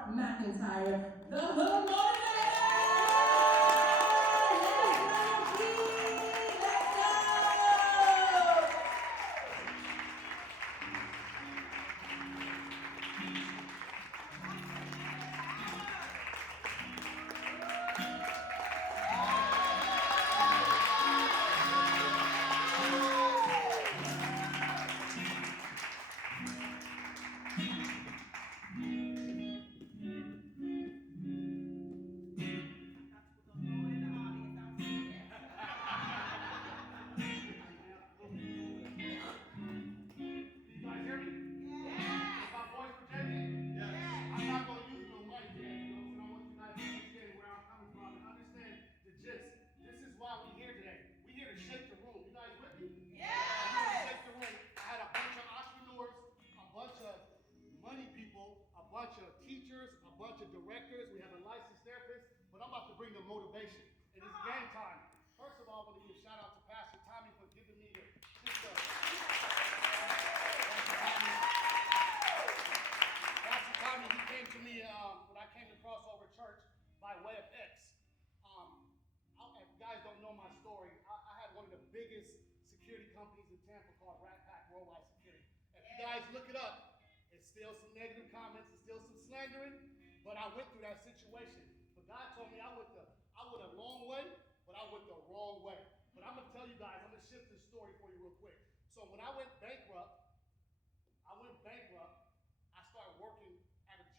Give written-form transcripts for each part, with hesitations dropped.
J.R. McIntyre, the Hood Motivator! Let's go! This is why we're here today. We're here to shake the room. You guys with me? Yeah. Shake the room. I had a bunch of entrepreneurs, a bunch of money people, a bunch of teachers, a bunch of directors. We have a licensed therapist, but I'm about to bring the motivation. And it's game time. First of all, I want to give a shout out to Pastor Tommy for giving me this. Pastor Tommy, he came to me when I came to Crossover Church by way of X. If you guys don't know my story, I had one of the biggest security companies in Tampa called Rat Pack Worldwide Security. If you guys look it up, it's still some negative comments, it's still some slandering, but I went through that situation. But God told me I went a long way, but I went the wrong way. But I'm gonna tell you guys, I'm gonna shift this story for you real quick. So when I went bankrupt, I started working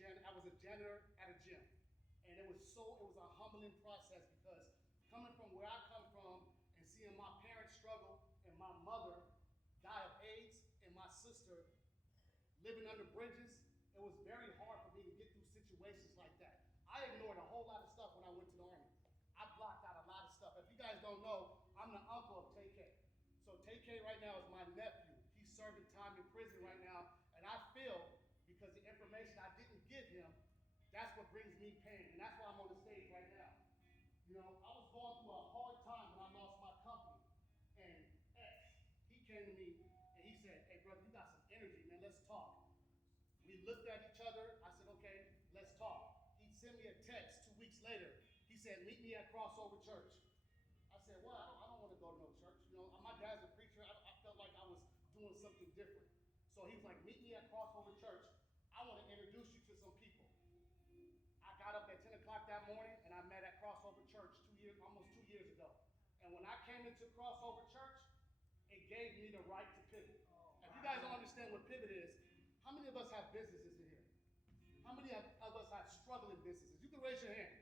I was a janitor at a gym. And it was a humbling process because coming from where I come from and seeing my parents struggle and my mother die of AIDS and my sister living under bridges, it was very hard for me to get through situations like that. I ignored a whole lot of stuff when I went to the Army. I blocked out a lot of stuff. If you guys don't know, I'm the uncle of Tay-K. So Tay-K right now is my nephew. He's serving time in prison right now, and I feel because the information I didn't give him, that's what brings me pain, and that's why I'm on the stage right now. You know, I was going through a hard time when I lost my company, and X, he came to me and he said, "Hey brother, you got some energy, man, let's talk." We looked at each other, I said, "Okay, let's talk." He sent me a text 2 weeks later. He said, "Meet me at Crossover Church." I said, "Well, I don't want to go to no church. You know, my dad's a preacher. I felt like I was doing something different." So he was like, "Meet me at Crossover Church. I want to introduce you to some people." I got up at 10 o'clock that morning and I met at Crossover Church almost 2 years ago. And when I came into Crossover Church, it gave me the right to pivot. If you guys don't understand what pivot is, how many of us have businesses in here? How many of us have struggling businesses? You can raise your hand.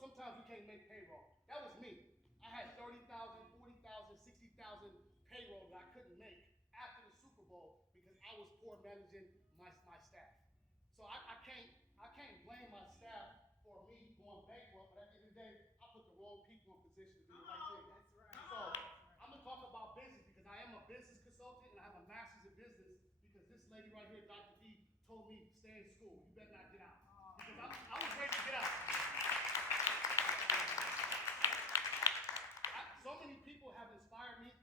Sometimes we can't make payroll. That was me. I had 30,000, 40,000, 60,000 payroll that I couldn't make after the Super Bowl because I was poor managing my staff. So I can't blame my staff for me going bankrupt, but at the end of the day, I put the wrong people in position to do the right thing. That's right. So I'm gonna talk about business because I am a business consultant and I have a master's in business because this lady right here, Dr. D, told me stay in school. You better not get out. Because I was ready to get out. So many people have inspired me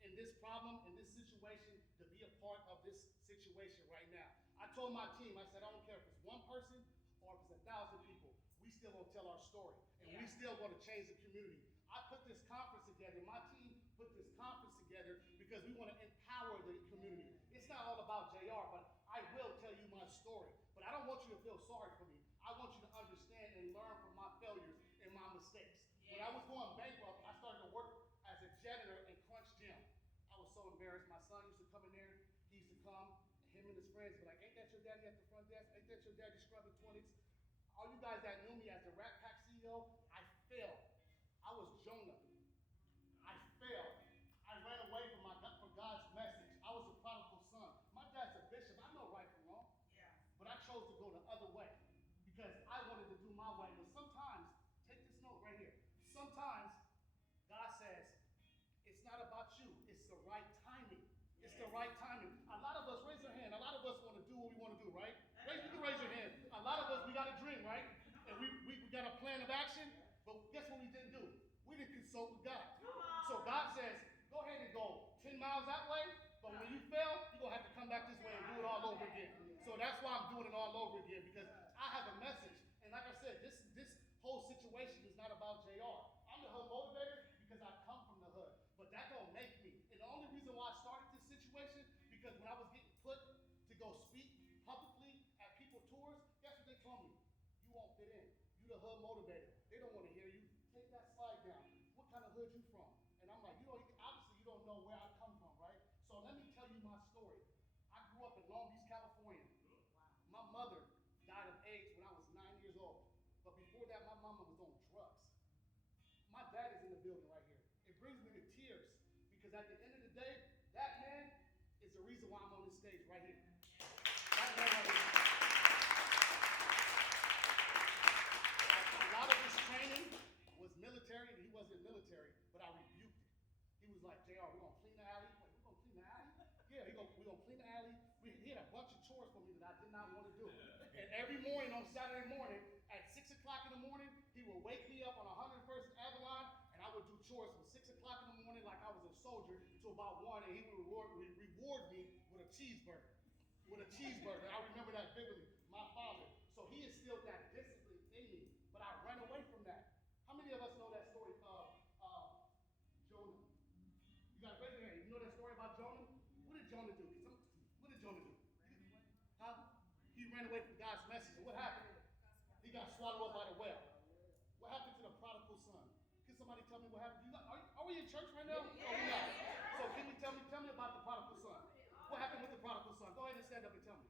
in this problem, in this situation, to be a part of this situation right now. I told my team, I said, I don't care if it's one person or if it's 1,000 people, we still gonna tell our story, and we still gonna change the community. I put this conference together, my team put this conference together because we wanna empower the community. It's not all about JR, but I will tell you my story. But I don't want you to feel sorry for me. I want you to understand and learn from my failures and my mistakes. When I was going bankrupt, I started to work as a janitor in Crunch Gym. I was so embarrassed. My son used to come in there. He used to come, him and his friends be like, "Ain't that your daddy at the front desk? Ain't that your daddy scrubbing 20s?" All you guys that knew me as the Rat Pack CEO, I failed. I was Jonah. I failed. I ran away from God's message. I was a prodigal son. My dad's a bishop. I know right from wrong. Yeah. But I chose to go the other way because I wanted to do my way. But sometimes, take this note right here. Sometimes God says, it's not about you, it's the right timing. It's the right timing. A lot of us, raise your hand, a lot of us want to do what we want to do, right? You can raise your hand. A lot of us, we got a dream, right? And we got a plan of action, but guess what we didn't do? We didn't consult with God. So God says, go ahead and go 10 miles that way, but when you fail, you're going to have to come back this way and do it all over again. So that's why I'm doing it all over again, because I have a message. And like I said, this whole situation is not about JR. I'm the hood motivator because I come from the hood. But that don't make me. And the only reason why I started this situation, because when I was getting put to go speak publicly at people tours, guess what they told me? You won't fit in. You the hood motivator. They don't want to hear you. Take that slide down. What kind of hood you from? And I'm like, obviously you don't know where I come from, right? So let me tell you my story. I grew up in Long Beach, California. My mother died of AIDS when I was 9 years old. But before that, my mama was on drugs. My dad is in the building right here. It brings me to tears because at the end of the day, that man is the reason why I'm on this stage right here. That man right here. A lot of his training was military, and he wasn't military, but I rebuked it. He was like, JR, we're gonna clean the alley. Wait, we're gonna clean the alley? Yeah, we're gonna clean the alley. He had a bunch of chores for me that I did not want to do. And every morning on Saturday morning, at 6 o'clock in the morning, he would wake me up on 101st Avalon, and I would do chores from 6 o'clock in the morning like I was a soldier to about 1, and he would reward me with a cheeseburger. I remember that vividly, my father. So he instilled that discipline in me, but I ran away from that. How many of us know that story of Jonah? You got to raise your hand. You know that story about Jonah? What did Jonah do? What did Jonah do? Huh? He ran away from God's message. And what happened? He got swallowed up by the whale. What happened to the prodigal son? Can somebody tell me what happened? Are we in church right now? Yeah. Or we not? So can you tell me about the prodigal son? What happened with the prodigal son? Go ahead and stand up and tell me.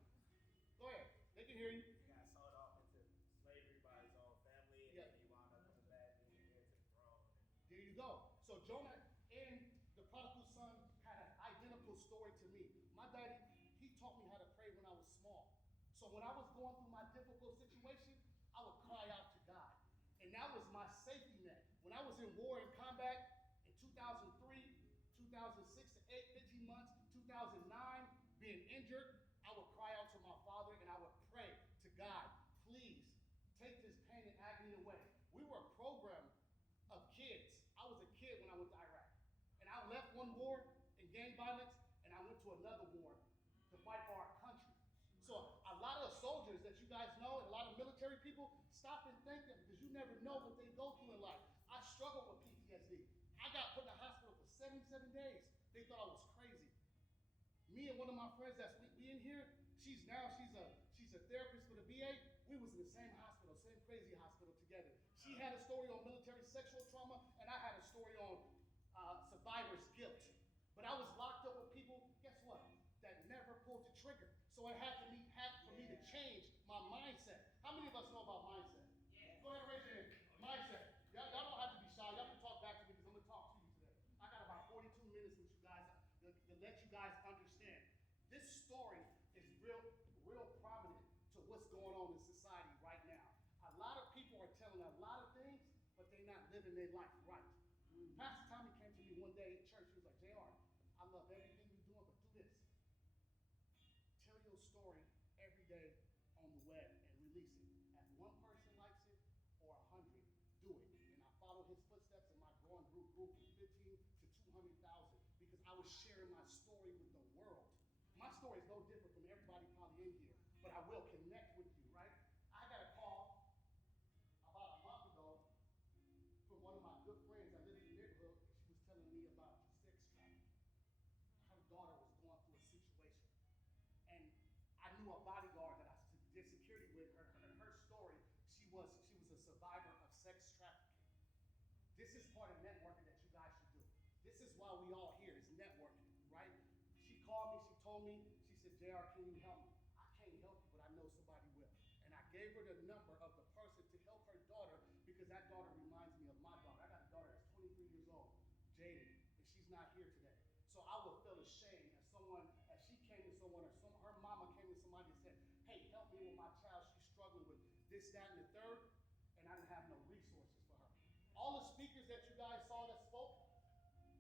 Go ahead. They can hear you. He got sold off into slavery by his own family, and then he wound up coming back and being heir to the throne. There you go. So Jonah and the prodigal son had an identical story to me. My daddy, he taught me how to pray when I was small. So when I was going through my difficult situation, I would cry out to God. And that was my safety net. When I was in war and combat in 2003, 2006 to 8, 15 months, 2009, being injured, I would cry out to my father and I would pray to God, please take this pain and agony away. We were a program of kids. I was a kid when I went to Iraq. And I left one war in gang violence and I went to another war to fight for our country. So a lot of soldiers that you guys know and a lot of military people, stop and think that because you never know what they go through in life. I struggled with PTSD. I got put in the hospital for 77 days. They thought I was crazy. Me and one of my friends that's we in here, she's a therapist for the VA. We was in the same hospital, same crazy hospital together. She had a story on military sexual trauma, and I had a story on survivor's guilt. But I was locked up with people, guess what, that never pulled the trigger. So it had for me to change my mindset. How many of us know about mindset? Yeah. Go ahead and raise your hand. Mindset. Y'all don't have to be shy. Y'all can talk back to me because I'm going to talk to you today. I got about 42 minutes with you guys to let you guys understand. This story is real prominent to what's going on in society right now. A lot of people are telling a lot of things, but they're not living their life right. Pastor Tommy came to me one day in church. He was like, JR, I love everything you're doing, but do this. Tell your story every day on the web and release it. As one person likes it or 100, do it. And I followed his footsteps and my growing group grew from 15 to 200,000 because I was sharing my story with the world. My story is no different from everybody probably in here, but I will connect with you, right? I got a call about a month ago from one of my good friends that live in the neighborhood, and she was telling me about sex trafficking. Her daughter was going through a situation. And I knew a bodyguard that I did security with. Her story, she was a survivor of sex trafficking. This is part of networking that you guys should do. This is why we all here is networking, right? She called me, she told me, she said, JR, can you help me? I can't help you, but I know somebody will. And I gave her the number of the person to help her daughter because that daughter reminds me of my daughter. I got a daughter that's 23 years old, Jaden, and she's not here today. So I would feel ashamed as she came to someone or her mama came to somebody and said, hey, help me with my child. She's struggling with this, that, and the third. And I didn't have no resources for her. All the speakers that you guys saw that spoke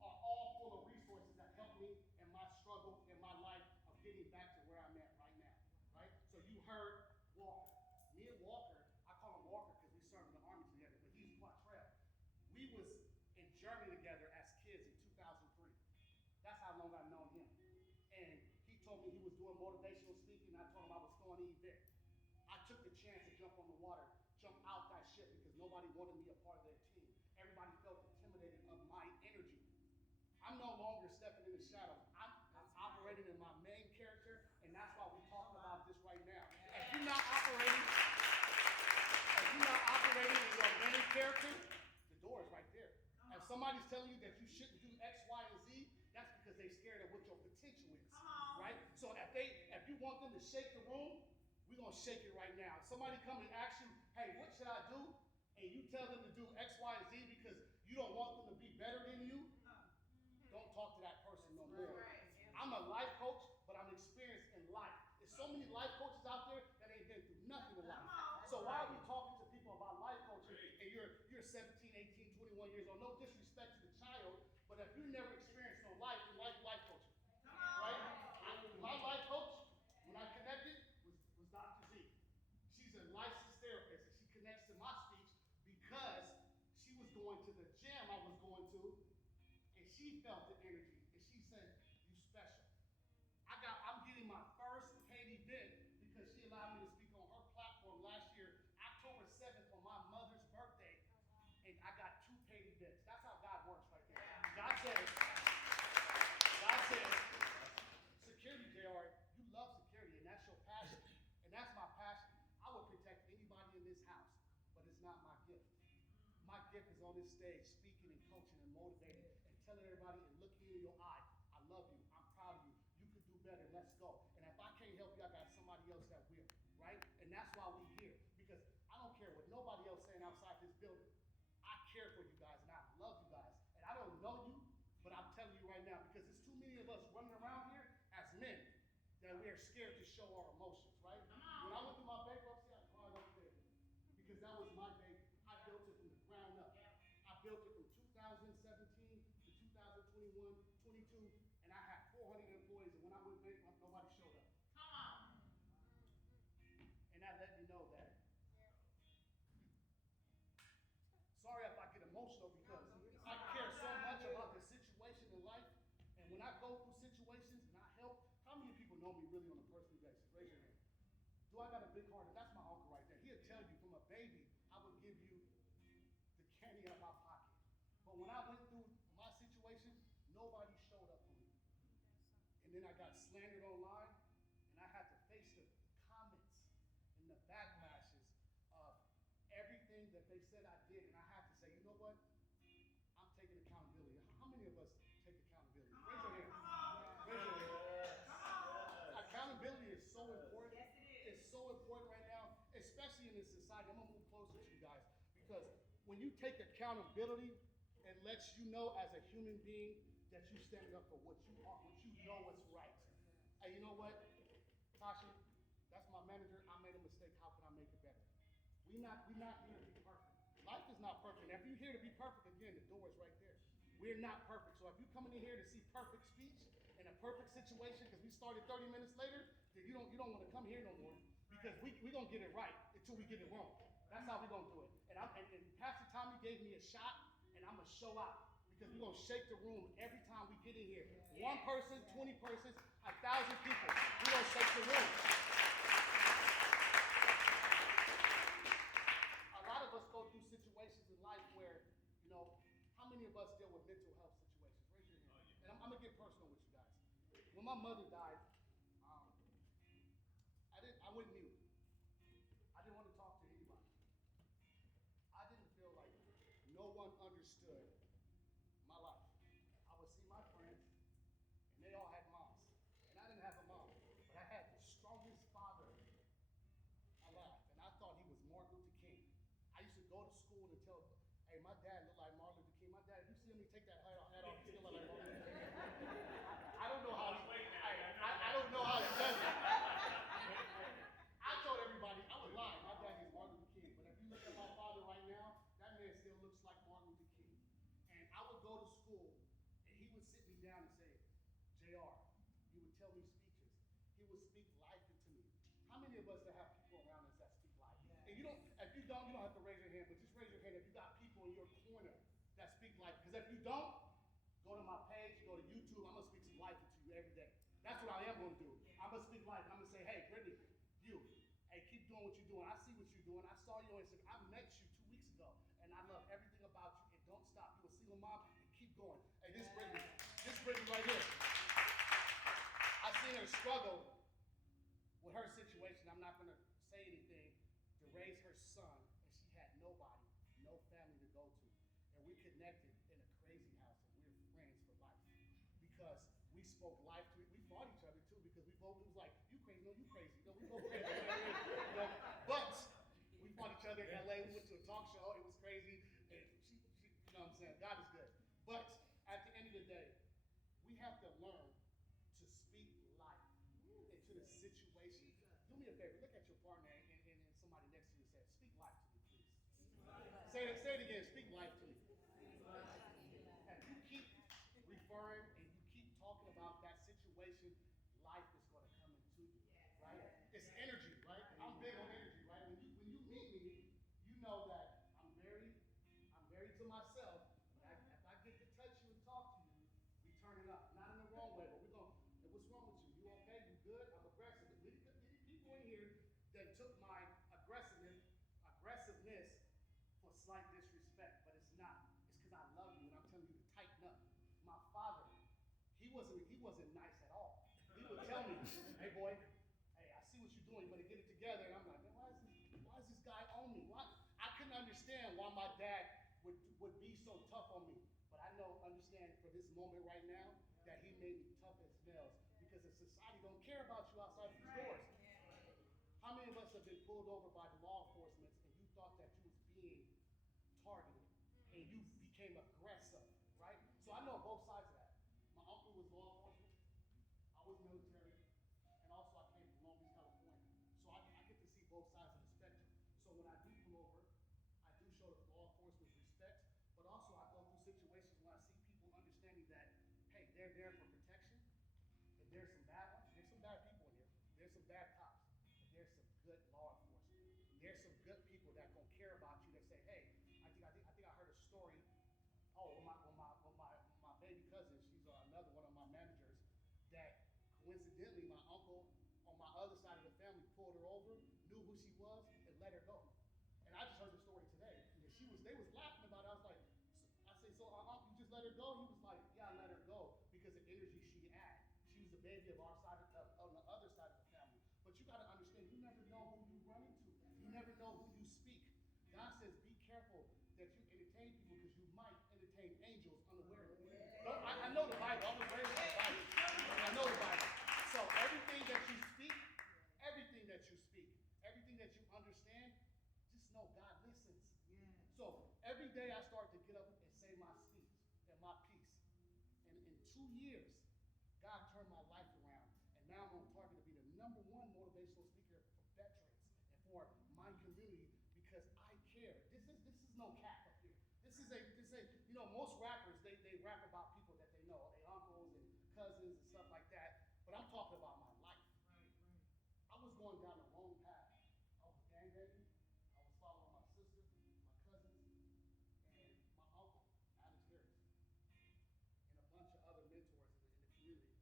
are all full of resources that helped me in my struggle, in my life of getting back to where I'm at right now, right? So you heard Walker. Me and Walker, I call him Walker because we served in the Army together, but he's Quattrell. We was in Germany together as kids in 2003. That's how long I've known him. And he told me he was doing motivational speaking, and I told him I was throwing an event. I took the chance to jump on the water, jump out that ship because nobody wanted me a part of their team. Everybody felt intimidated of my energy. I'm no longer stepping in the shadows. I'm operating in my main character, and that's why we're talking about this right now. If you're not operating in your main character, the door is right there. If somebody's telling you that you shouldn't do X, Y, and Z, that's because they're scared of what your potential is. Right? So if you want them to shake the room, we're gonna shake it right now. If somebody come and ask you, hey, what should I do? And you tell them to do X, Y, and Z because you don't want them to be better than you, don't talk to that person no more. I'm a life coach, but I'm experienced in life. There's so many life coaches out there that ain't been through nothing in life. So why are we talking to people about life coaching and you're 17, 18, 21 years old? No disrespect to the child, but if you never experienced no life, you like life coaching. Right? My life coach, when I connected, was Dr. Z. She's a licensed therapist, and she connects to my speech because she was going to the gym I was going to, and she felt the energy, and she said, "You special." I'm getting my first paid event because she allowed me to speak on her platform last year, October 7th, on my mother's birthday, and I got 2 paid events. That's how God works right there. God says, security, JR, you love security, and that's your passion, and that's my passion. I would protect anybody in this house, but it's not my gift. My gift is on this stage, speaking and coaching and motivating and telling everybody and looking in your eye, I love you, I'm proud of you, you could do better, let's go. And if I can't help you, I got somebody else that will, right? And that's why we're here, because I don't care what nobody else saying outside this building. I care for you guys, and I love you guys. And I don't know you, but I'm telling you right now, because there's too many of us running around here as men that we are scared to show our emotions, right? When I went through my bankruptcy, I cried up there because that was my baby. I built it from the ground up. I built it from 2017 to 2021, 22, and I had 400 employees, and when I went bankrupt, nobody showed up. And that let me know that. Sorry if I get emotional because I care so much about the situation in life, and when I go through situations and I help, how many people know me really on a personal basis? Raise your hand. Do I got a big heart? That's my uncle right there. He'll tell you from a baby, I would give you the candy out of my pocket. But when I went through my situations, nobody showed up for me. And then I got slandered online, and I had to face the comments and the backlashes of everything that they said I did, and I had to say, you know what? I'm taking accountability. How many of us take accountability? Raise your hand. Raise your hand. Accountability is so important. Yes, it is. It's so important right now, especially in this society. I'm gonna move closer to you guys because when you take accountability, it lets you know as a human being that you stand up for what you are, what you know is right. And you know what, Tasha, that's my manager. I made a mistake. How can I make it better? We're not here to be perfect. Life is not perfect. If you're here to be perfect, again, the door is right there. We're not perfect. So if you're coming in here to see perfect speech and a perfect situation, because we started 30 minutes later, then you don't want to come here no more. Because we're going to get it right until we get it wrong. That's how we're going to do it. And Pastor Tommy gave me a shot, and I'm going to show out. Because we're going to shake the room every time we get in here. 1 person, 20 persons, 1,000 people. We're going to shake the room. A lot of us go through situations in life where, how many of us deal with mental health situations? Raise your hand. And I'm going to get personal with you guys. When my mother died, I went mute. I didn't want to talk to anybody. I didn't feel like no one understood my life. I would see my friends, and they all had moms. And I didn't have a mom, but I had the strongest father alive, and I thought he was Martin Luther King. I used to go to school and tell, hey, my dad looked like Martin Luther King. My dad, if you see me take that hat off, he still look like Martin Luther King. I don't know how I don't know how he does it. I told everybody, I was lying. My dad is Martin Luther King. But if you look at my father right now, that man still looks like Martin Luther King. And I would go to school, and he would sit me down and say, JR, he would tell me speeches. He would speak life into me. How many of us that have people around us that speak life? And if you don't have to raise your hand, but just raise your hand if you got people in your corner that speak life. Because if you don't, go to my page, go to YouTube, I'm going to speak some life into you every day. That's what I am going to do. I'm going to speak life. I'm going to say, hey, Brittany, hey, keep doing doing what you're doing. I see what you're doing. I saw you on Instagram. I met you 2 weeks ago, and I love everything about you. And don't stop. You're a single mom, and keep going. Hey, this Brittany right here. I seen her struggle with her situation. I'm not gonna say anything, to raise her son, and she had nobody, no family to go to. And we connected in a crazy house, and we're friends for life. Because we spoke life to it. We fought each other too, because we both, it was like, you crazy, no, you crazy. No, we both crazy. You know? But we fought each other in LA. We went to a talk show. It was crazy. And she, you know what I'm saying? God is good. But at the end of the day, we have to learn to speak life into the situation. Do me a favor, look at your partner and somebody next to you and say, speak life to me, please. Say it again, speak life to me. And you keep referring and you keep talking about that situation, life is going to come into you, right? It's energy, right? I'm big on energy, right? When you meet me, you know that I'm married to myself. If I get to touch you and talk to you, we turn it up. Not in the wrong way, but we're going, what's wrong with you? You okay? You good? I'm aggressive. Many people in here that took my aggressiveness for slight disrespect, but it's not. It's because I love you and I'm telling you to tighten up. My father, he wasn't nice at all. He would tell me, hey boy, hey, I see what you're doing, you better get it together. And I'm like, man, why is this guy on me? Why? I couldn't understand why my dad would be so tough on me. But I understand for this moment right now that he made me tough as nails, because the society don't care about you outside of these doors. How many of us have been pulled over by the law enforcement and you thought that you was being targeted and you became aggressive, right? So I know both sides of that. My uncle was law enforcement, I was military, and also I came from Long Beach, California. So I get to see both sides of the spectrum. So when I do pull over, I do show the law enforcement respect, but also I go through situations when I see people understanding that, hey, they're there for protection, and there's some bad ones, there's some bad people in here, there's some bad cops, but there's some good law enforcement. There's some good people that gonna care about you, that say, hey, I think I heard a story. Oh, my baby cousin, she's another one of my managers, that coincidentally my uncle on my other side of the family pulled her over, knew who she was, and let her go. And I just heard the story today. And they was laughing about it. I was like, I said, so uncle, you just let her go? He was like, yeah, I let her go because of energy she had. She was a baby of our side on the other side of the family. But you gotta understand, you never know who you run into. You never know who you speak. God says, be careful that you entertain people, because you might entertain angels unawares. I know the Bible. I was raised in the Bible. I know the Bible. So everything that you speak, everything that you understand, just know God listens. Yeah. So every day I start to get up and say my speech and my piece. And in 2 years, God turned my life around. And now I'm on target to be the #1 motivational speaker for veterans and for my community, because I care. This is no cap up here. This is you know, most rappers, they rap about people that they know, their uncles and cousins and stuff like that. But I'm talking about my life. Right. I was going down the wrong path. I was gangbanging. I was following my sister, my cousins, and my uncle, Alex Harris, and a bunch of other mentors in the community.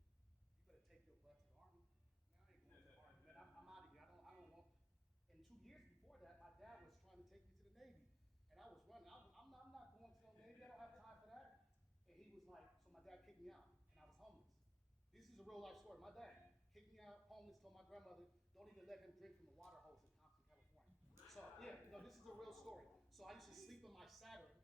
You better take your butt to the Army. Man, I ain't going to the Army, man. I'm out of here. I don't want. And 2 years before that, my dad was trying to take me to the Navy. And I was running. I'm not going to the Navy. I don't have time for that. And he was like, so my dad kicked me out, and I was homeless. This is a real life story. My dad kicked me out, homeless, told my grandmother, don't even let him drink from the water hose in Compton, California. So yeah, you know, this is a real story. So I used to sleep in my Saturn,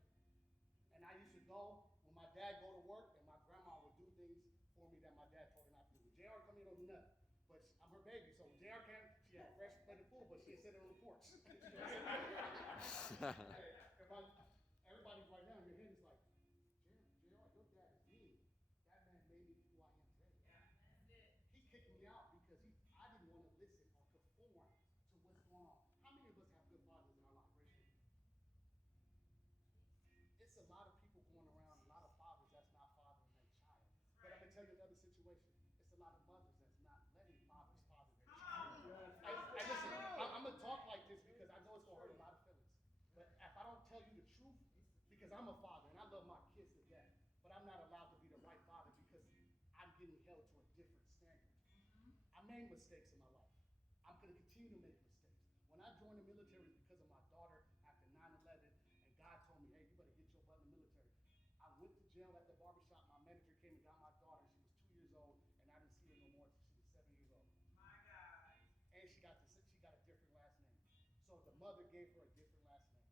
and I used to go, when my dad go to work, and my grandma would do things for me that my dad told her not to do. JR come here, don't do nothing. But I'm her baby, so when JR came, she had fresh plate of food, but she had set it on the porch. Everybody right now in your head is like, JR, your dad is mean. That man made me who I am today. Yeah, that's it. He kicked me out because I didn't want to listen or conform to what's going on. How many of us have good fathers in our life? Raise your hand. It's a lot of people going around, a lot of fathers that's not fathering their child. But I'm going to tell you another situation. It's a lot of mothers that's not letting fathers father their child. And listen, I'm going to talk like this because I know it's going to hurt a lot of feelings. But if I don't tell you the truth, because I'm a father and I love my kids to death, but I'm not allowed to be the right father because I'm getting held to a different standard. I made mistakes in my life. I'm going to continue to make mistakes. When I went to jail at the barbershop. My manager came and got my daughter. She was 2 years old, and I didn't see her no more until she was 7 years old. My God. And she got a different last name. So the mother gave her a different last name,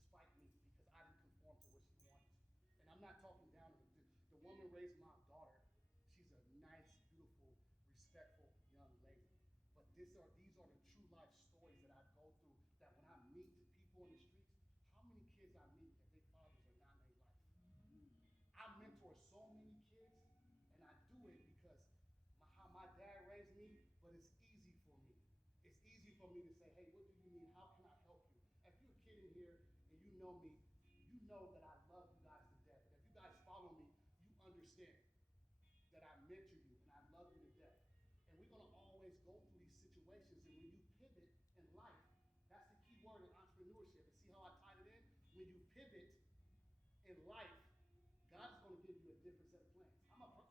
despite me, because I didn't conform to what she wanted. And I'm not talking down to the woman raised my daughter. She's a nice, beautiful, respectful young lady. But these are the true life stories that I go through. That when I meet people in the streets, how many kids I meet that their fathers are not made life. I mentor so many kids, and I do it because how my dad raised me. But it's easy for me. It's easy for me to say, hey, what do you need? How can I help you? If you're a kid in here and you know me, you know that I love you guys to death. And if you guys follow me, you understand that I mentor you and I love you to death. And we're gonna always go through these situations. And when you pivot in life, that's the key word in entrepreneurship. And see how I tied it in? When you pivot in life, God's gonna give you a different set of plans.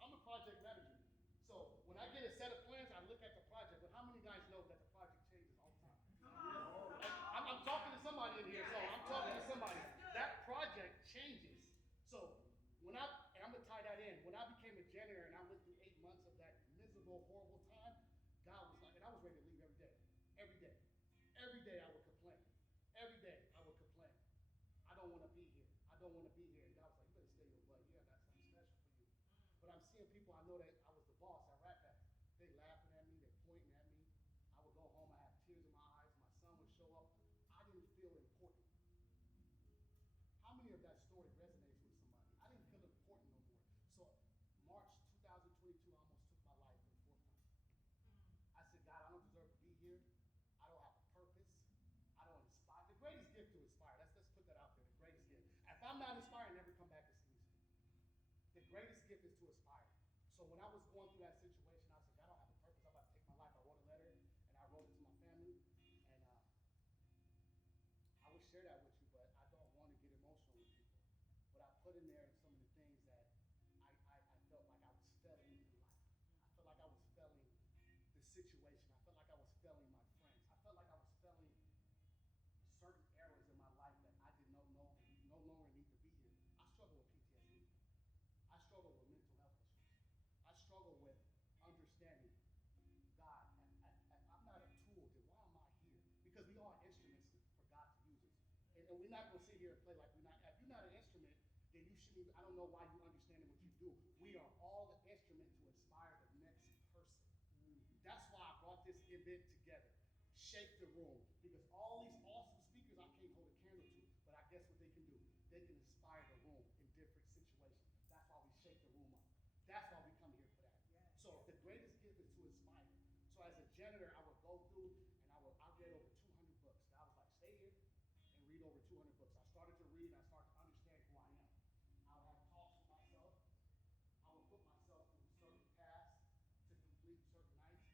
I'm a project manager. So when I get a set of plans, I look at the project. But how many guys know that the project changes all the time? I'm talking to somebody in here, so I'm talking to somebody. That project changes. So and I'm gonna tie that in. When I became a janitor and I went through 8 months of that miserable, horrible time, God was like, and I was ready to leave every day. Every day. Every day I would complain. Every day I would complain. I don't want to be here. I don't want to be here. And God was like, you better stay your butt. Yeah, I got something special for you. But I'm seeing people, I know that I was the boss at Rat Pack. They laughing at me, they're pointing at me. I would go home, I have tears in my eyes, my son would show up. I didn't feel important. How many of that story resonates with somebody? I didn't feel important no more. So March 2022, I almost took my life for the 4th time. I said, God, I don't deserve to be here. I don't have a purpose. I don't inspire. The greatest gift to inspire. Let's put that out there. The greatest gift. If I'm not inspired, never come back and see me speak. The greatest gift is to aspire. So when I was going through that situation, I said, God, I don't have a purpose. I'm about to take my life. I wrote a letter and I wrote it to my family. And I would share that with you, but I don't want to get emotional with people. But I put in there some of the things that I felt like I was failing in life. I felt like I was failing the situation. I felt like I was failing my friends. I felt like I was failing certain areas in my life that I did no longer need to be here. I struggle with PTSD. I struggle with mental health issues. I struggle with understanding God. If I'm not a tool, then why am I here? Because we are instruments for God to use us. And we're not going to sit here and play like we're not. If you're not an instrument, then you shouldn't even, I don't know why you understand what you do. We are all an instrument to inspire the next person. That's why I brought this event together. Shake the room. Because all these awesome speakers I can't hold a candle to, but I guess what they can do? They can inspire the room in different situations. That's why we shake the room up. That's why we come here for that. So the greatest gift is to inspire. So as a janitor, I would go through and I read over 200 books. God was like, stay here and read over 200 books. I started to read and I started to understand who I am. I would have talks with myself. I would put myself through certain paths to complete certain nights.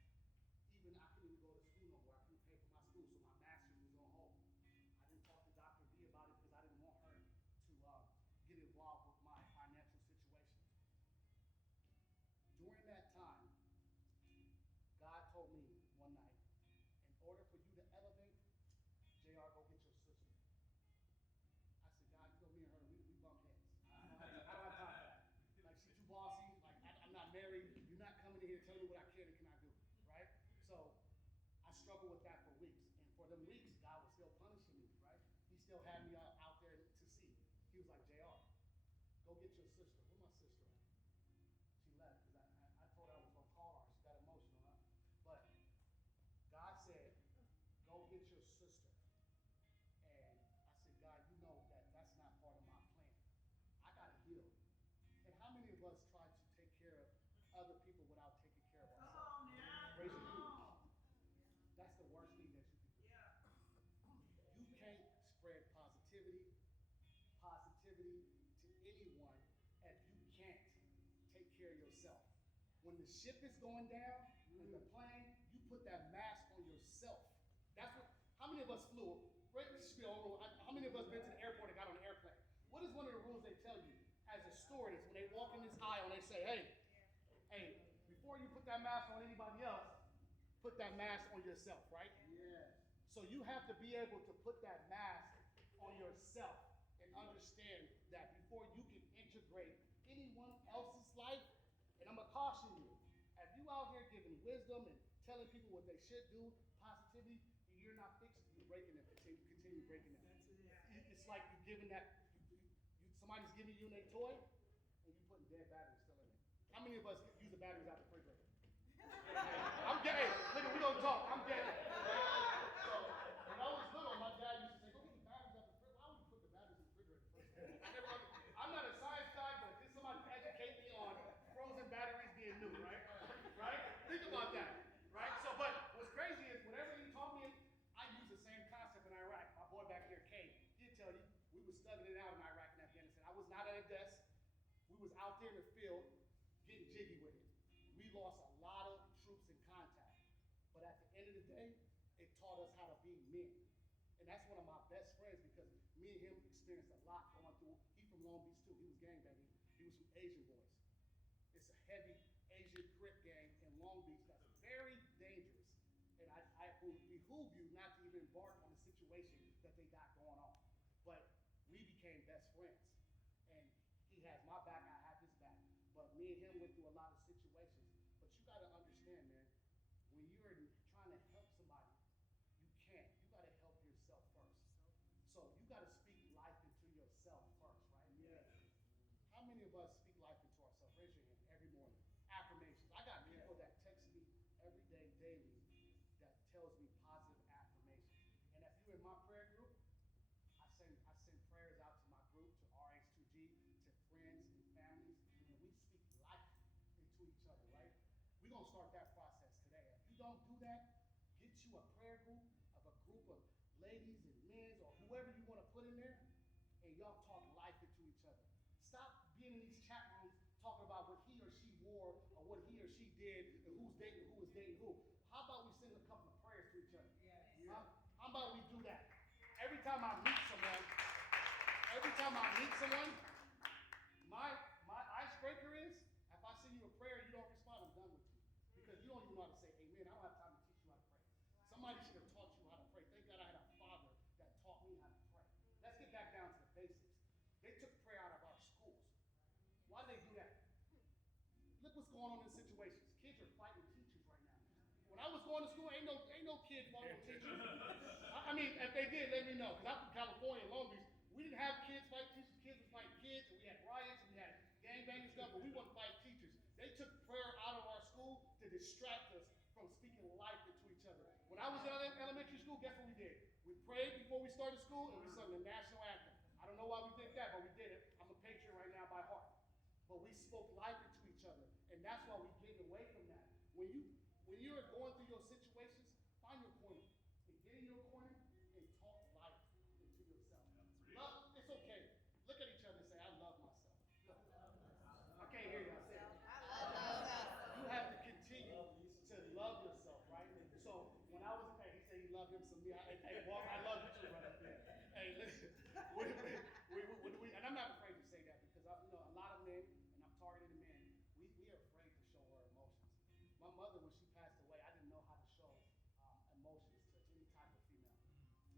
Even I couldn't even go to school no more. I couldn't pay for my school, so my master's was on hold. I didn't talk to Dr. B about it because I didn't want her to get involved with my financial situation. During that time, God told me one night, in order for you to elevate, JR, go get your sister. I said, God, you know me and her, we bump heads. I don't have time for that. Like, she's too bossy. Like, I'm not married. You're not coming in here telling me what I can and cannot do, right? So I struggled with that for weeks. And for them weeks, God was still punishing me, right? He still had me out there to see. He was like, JR, go get your sister. Where's my sister at? She left because I told her I was going to call her. She got emotional, huh? But God said, go get your sister. And I said, God, you know that's not part of my plan. I got to heal. And how many of us try to take care of other people without taking care of ourselves? Come on now. Raise your hand. That's the worst thing that you can do. You can't spread positivity to anyone if you can't take care of yourself. When the ship is going down in the plane, you put that mask on yourself. That's what. How many of us flew? How many of us been to the airport and got on an airplane? What is one of the rules they tell you as a stewardess when they walk in this aisle and they say, hey, before you put that mask on anybody else, put that mask on yourself, right? Yeah. So you have to be able to put that mask on yourself and understand that before you can integrate refrigerate anyone else's life. And I'm going to caution you. If you out here giving wisdom and telling people what they should do, positivity, you're not fixing it. You're breaking them. Continue breaking them. It's like you're giving that, somebody's giving you a toy, and you're putting dead batteries still in it. How many of us use the batteries out the refrigerator? I'm gay. Look, we don't talk. I'm gay. So, when I was little, my dad used to say, go get the batteries out the refrigerator. Why would you put the batteries in the refrigerator first? I'm not a science guy, but did somebody educate me on frozen batteries being new, right? Right? Think about that. Right? So, but what's crazy is whatever he taught me, I use the same concept in Iraq. My boy back here, Kay, he'll tell you, we were studying it out in Iraq and Afghanistan. I was not at a desk. We was out there in the field getting jiggy with it. We lost a lot of troops in contact. But at the end of the day, it taught us how to be men. And that's one of my best friends because me and him experienced a lot going through. He from Long Beach too. He was gangbanging. He was from Asian Boys. It's a heavy Asian Crip gang in Long Beach that's very dangerous. And I would behoove you not to even embark on the situation that they got going on. But we became best friends. And he has my back, I have his back. But me and him went through a lot of situations. But you got to understand, man, when you're trying to help somebody, you can't. You got to help yourself first. So you got to speak life into yourself first, right? Yeah. How many of us speak life into ourselves? Raise your hand every morning. Affirmations. I got people that text me every day, daily, that tells me positive affirmations. And if you're in my prayer group, I send prayers out to my group, to RH2G, to friends and families, and we speak life into each other, right? We're going to start that process today. If you don't do that, get you a prayer group of a group of ladies and men or whoever you want to put in there, and y'all talk life into each other. Stop being in these chat rooms talking about what he or she wore or what he or she did and who's dating who is dating who. How about we send a couple of prayers to each other? Yes. How about we do that? Every time I meet someone, my icebreaker is, if I send you a prayer and you don't respond, I'm done with you. Because you don't even know how to say amen. I don't have time to teach you how to pray. Somebody should have taught you how to pray. Thank God I had a father that taught me how to pray. Let's get back down to the basics. They took prayer out of our schools. Why did they do that? Look what's going on in situations. Kids are fighting teachers right now. When I was going to school, ain't no kids fighting teachers. I mean, if they did, let me know. Because I'm from California, Long Beach. We didn't have kids fight teachers. Kids would fight kids, and we had riots, and we had gangbanging stuff, but we wouldn't fight teachers. They took prayer out of our school to distract us from speaking life into each other. When I was in elementary school, guess what we did? We prayed before we started school, and we sung the national anthem. I don't know why we did that, but we did it. I'm a patriot right now by heart. But we spoke life into each other, and that's why we're getting away from that. When you're going through your situations, find your corner. And get in your corner and talk life into yourself. Love, it's okay. Look at each other and say, I love myself. Look. I can't hear you. I said it. You have to continue to love yourself, right? So when I was, he said he loved him some me. Hey, Walter, I love you too, right up there. Hey, listen. And I'm not afraid to say that because a lot of men, and I'm targeting the men, we are afraid to show our emotions. My mother, when she passed away, I didn't know how to show emotions to any type of female.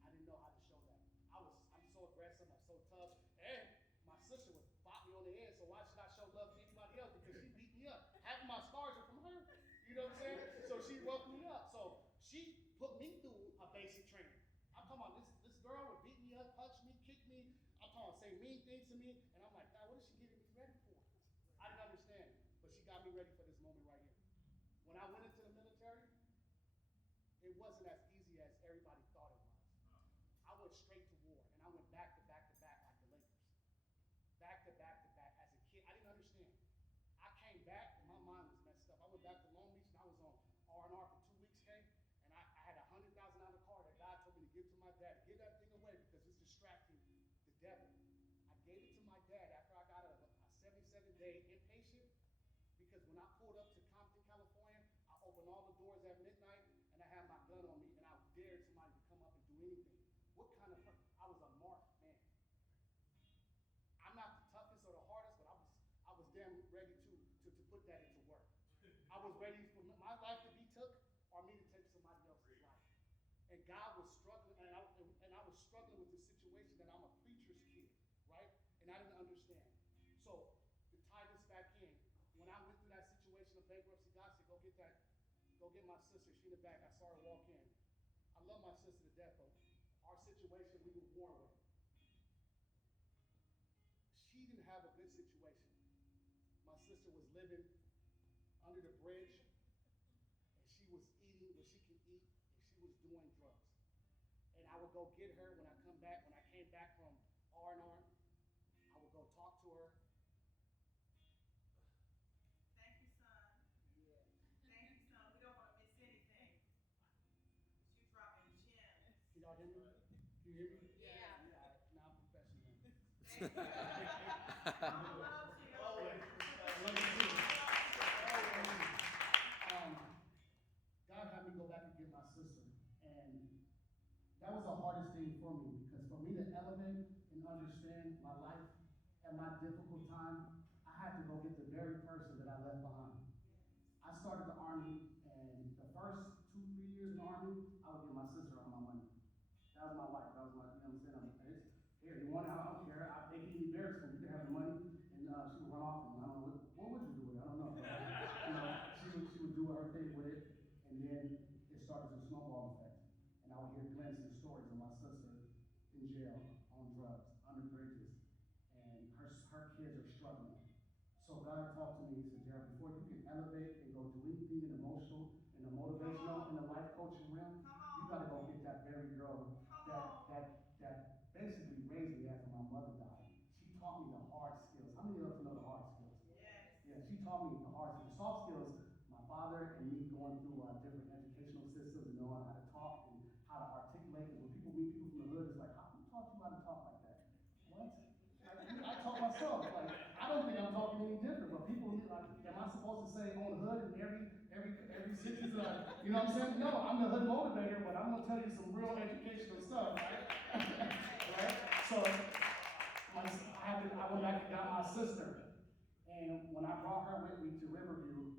I didn't know how to show that. I'm so aggressive, I'm so tough, and my sister would bop me on the head, so why should I show love to anybody else? Because she beat me up. Half of my scars are from her. You know what I'm saying? So she woke me up. So she put me through a basic training. I'm talking about this girl would beat me up, punch me, kick me. I'm talking about say mean things to me, and I'm like, God, what is she getting me ready for? I didn't understand, but she got me ready for this moment right here. When I went into the military, it wasn't as easy as everybody thought it was. I went straight to war, and I went back to back to back like the Lakers. Back to back to back. As a kid, I didn't understand. I came back, and my mind was messed up. I went back to Long Beach, and I was on R&R for 2 weeks, Kay, and I had a $100,000 car that God told me to give to my dad. Give that thing away because it's distracting the devil. I gave it to my dad after I got a 77-day inpatient because when I pulled up to Compton, California, I opened all the doors at midnight, and I had my gun on me, and I dared somebody to come up and do anything. What kind of person? I was a marked man. I'm not the toughest or the hardest, but I was damn ready to put that into work. I was ready for my life to be took or me to take somebody else's life. And God was struggling, and I was struggling with the situation that I'm a preacher's kid, right? And I didn't understand. So go get my sister. She in the back. I saw her walk in. I love my sister to death, but our situation we were born with. She didn't have a good situation. My sister was living under the bridge, and she was eating what she could eat, and she was doing drugs. And I would go get her when I came back from R&R. I would go talk to her. Thank you, son. Yeah. Thank you, son. We don't want to miss anything. Because you dropping gems. Can y'all hear me? Can you hear me? Yeah. Yeah, now I'm professional. Thank you. Mama loves you. God had me go back and get my sister, and that was the hardest thing for me, because for me to elevate and understand my life at my difficult time, I had to go get the very person that I left behind. I started the Army, and the first 2-3 years in the Army, I would give my sister all my money. That was my wife. That was my, you know what I'm saying? Here, you want it? I don't care. They can eat berries, so you can have the money. And she would run off, and I don't know, what would you do with it? I don't know. But, she would do her thing with it, and then it started to snowball effect. And I would hear glimpses, stories of my sister in jail, on drugs, under bridges, and her kids are struggling. So God talked to me, he said, Jared, before you can elevate and go do anything in the emotional, in the motivational, in the life coaching realm, you gotta go get that very girl that basically raised me after my mother died. She taught me the hard skills. How many of us know the hard skills? Yes. Yeah, she taught me the hard skills. Soft skills, my father and me going through different educational systems and knowing how to talk and how to articulate. And when people meet people from the hood, it's like, who taught you how to talk like that? What? I taught myself. Like, I don't think I'm talking any different, but people like, am I supposed to say on hood in every sentence? You know what I'm saying? No, I'm the hood motivator, but I'm gonna tell you some real educational stuff, right? Right? So I went back and got my sister, and when I brought her with me to Riverview,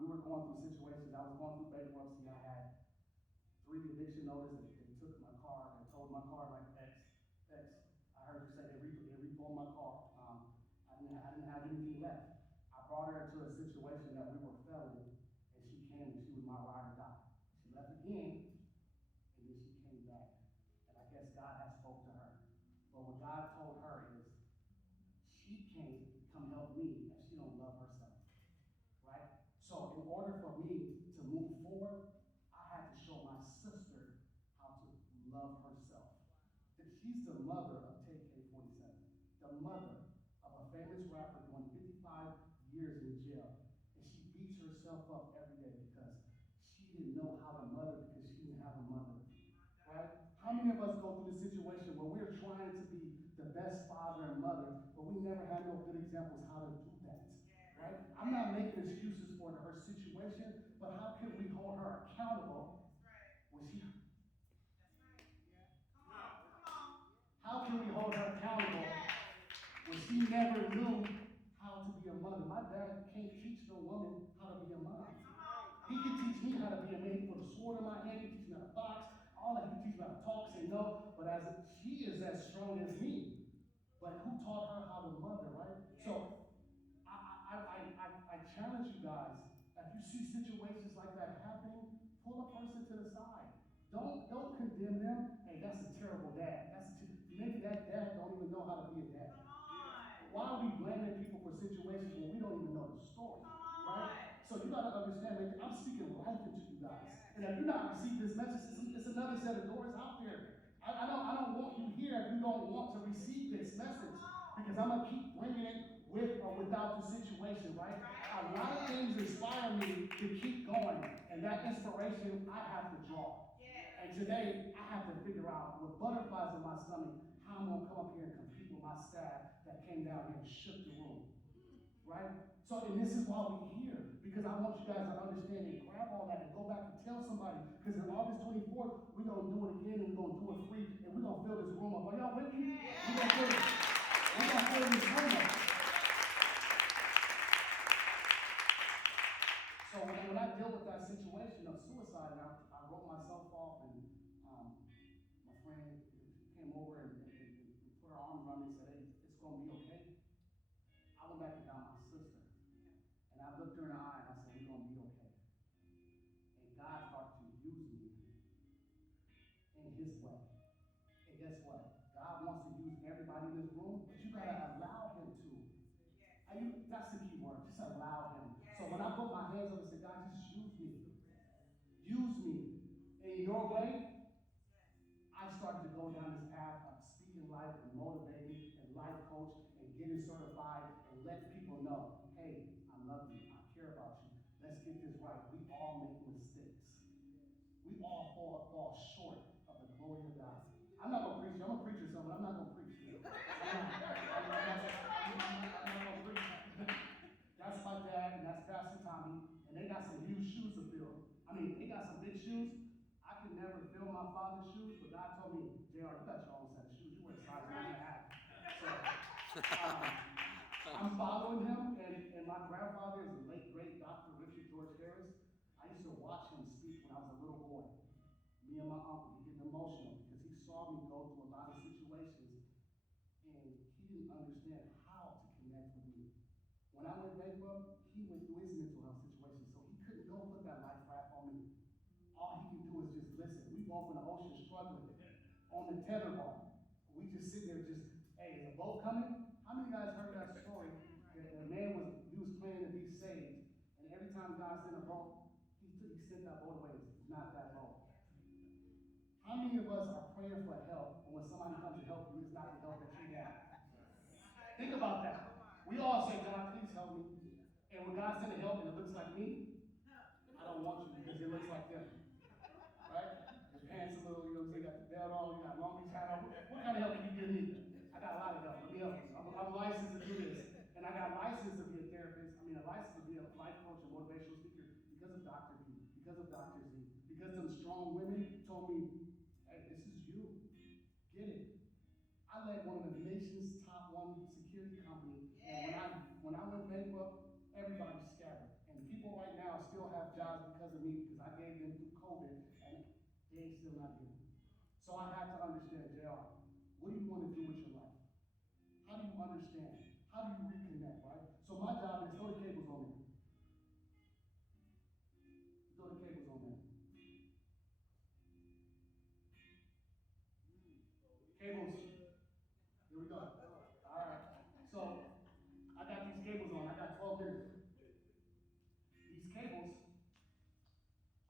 we were going through situations. I was going through bankruptcy. I had 3 eviction notices. They took my car. They towed my car like X. I heard you say they repoed my car. I didn't have anything left. I brought her into a situation that we were failing, and she came and she was my ride or die. She left again, and then she came back. And I guess God has spoke to her. But what God told her is, she can't come help me if she don't love herself. Right? So in order for me to move forward, I had to show my sister how to love herself. She's the mother of KK-47, the mother of a famous rapper doing 55 years in jail. And she beats herself up every day because she didn't know how to mother because she didn't have a mother. Right? How many of us go through the situation where we're trying to be the best father and mother, but we never had no good examples how to do that? Right? I'm not making excuses for her situation, but how can we hold her accountable when she... How can we hold her accountable when she never knew how to be a mother? My dad can't teach no woman how to be a mother. He can teach me how to be a man. He put a sword in my hand. He can teach me how to box. All that. He can teach me how to talk, say no. But she is as strong as me. But who taught her how to mother, right? So I challenge you guys. If you see situations like that happening, pull a person to the side. Don't condemn them. Hey, that's a terrible dad. Maybe that dad don't even know how to be a dad. Why are we blaming people for situations when we don't even know the story? Right? So you gotta understand, man, I'm speaking life into you guys. And if you're not receiving this message, it's another set of doors out there. I don't want you here if you don't want to receive this message. Because I'm gonna keep bringing it with or without the situation, right? A lot of things inspire me to keep going. And that inspiration I have to draw. And today, I have to figure out, with butterflies in my stomach, how I'm going to come up here and compete with my staff that came down here and shook the room. Right? So, and this is why we're here. Because I want you guys to understand and grab all that and go back and tell somebody. Because on August 24th, we're going to do it again and we're going to do it free. And we're going to fill this room up. Are y'all with me? We're going to fill this room up. So when I dealt with that situation of suicide, I wrote myself off, and my friend came over and put her arm around me and said, hey, it's going to be okay. I went back and got my sister. And I looked her in the eye and I said, we're going to be okay. his way. And guess what? God wants to use everybody in this room, but you gotta allow him to. That's the key word. Just allow him. So when I put my hands up and say, God, just use me. Use me in your way. I started to go down this path of speaking life and motivating and life coach and getting certified and let people know, hey, I love you. I care about you. Let's get this right. We all make mistakes. We all fall short of the glory of God. I'm not going to preach. I'm a preacher, son, but I'm not going to preach. I'm not going to preach. That's my dad, and that's Pastor Tommy, and they got some huge shoes to fill. I mean, they got some big shoes. I could never fill my father's shoes, but God told me, JR, you got your own set of shoes. You wear a size 1.5. So, I'm following him, and my grandfather is the late, great Dr. Richard George Harris. I used to watch him speak when I was a little boy. Me and my uncle, he getting emotional because he saw me go through a lot of situations, and he didn't understand how to connect with me. When I went bankrupt, he went through his mental health situation, so he couldn't go put that life raft on me. All he can do is just listen. We both in the ocean struggling on the tether bar. We just sit there hey, is a boat coming? How many of you guys heard that story? That a man was praying to be saved, and every time God sent a boat, he sent that boat away. It's not that boat. How many of us are praying for help, and when somebody comes to help you, it's not the help that you want? Think about that. We all say, God, please help me. And when God sends a help and it looks like me, I don't want you because it looks like them. Right? Your pants a little, you got the belt on, you got long beach hat on. What kind of help can you give me? I got a lot of help. Let me help you. I'm licensed to do this. And I got licensed to be a therapist. A license to be a life coach and motivational speaker because of Dr. B, because of Dr. Z, because some strong women told me, hey, this is you. Get it. I led one of the nation's top 1 security company. And when I went bankrupt, everybody scattered. And people right now still have jobs because of me, because I gave them through COVID, and they ain't still not here. So I had to understand, JR, what do you want to do with your life? How do you understand? How do you reconnect, right? So my job is throw the cables on there. Throw the cables on there. Cables. Here we go. All right. So I got these cables on. I got 12 minutes. These cables,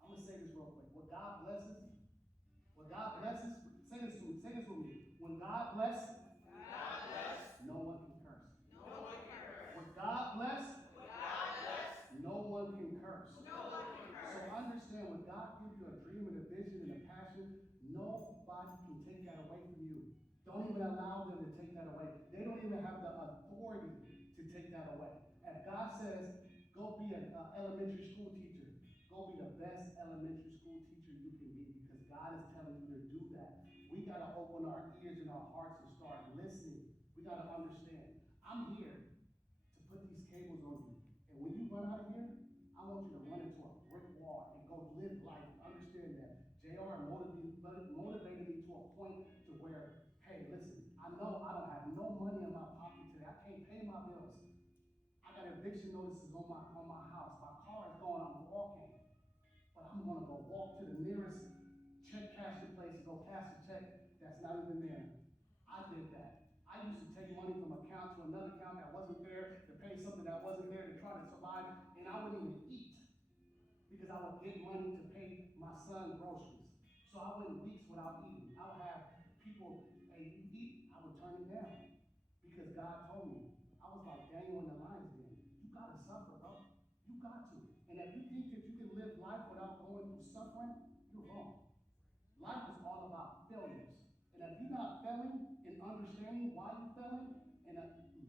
I'm going to say this real quick. What God blesses, say this with me. When God blesses, no one can curse. When God blesses, no one can curse. So understand, when God gives you a dream and a vision and a passion, nobody can take that away from you. Don't even allow them to take that away. They don't even have the authority to take that away. If God says, go be an elementary school teacher, go be the best elementary school teacher you can be, because God is telling you to do that. We got to open our ears and our hearts and start listening. We got to understand. I'm here to put these cables on you. And when you run out of here, I want you to run into a brick wall and go live life. Understand that. JR motivated me to a point to where, hey, listen, I know I don't have no money in my pocket today. I can't pay my bills. I got eviction notices on my house. My car is going, I'm walking. But I'm going to go walk to the nearest check cashing place and go cash a check that's not even there. I did that. I used to take money from an account to another account that wasn't there to pay something that wasn't there to try to survive, and I wouldn't even eat because I would get money to pay my son groceries. So I went weeks without eating. I would have people, hey, you eat, I would turn it down because God told me. I was like Daniel in the lion's den. You got to suffer, bro. You got to. And if you think that you can live life without going through suffering, you're wrong. Life is all about failures. And if you're not failing and understanding why you're failing and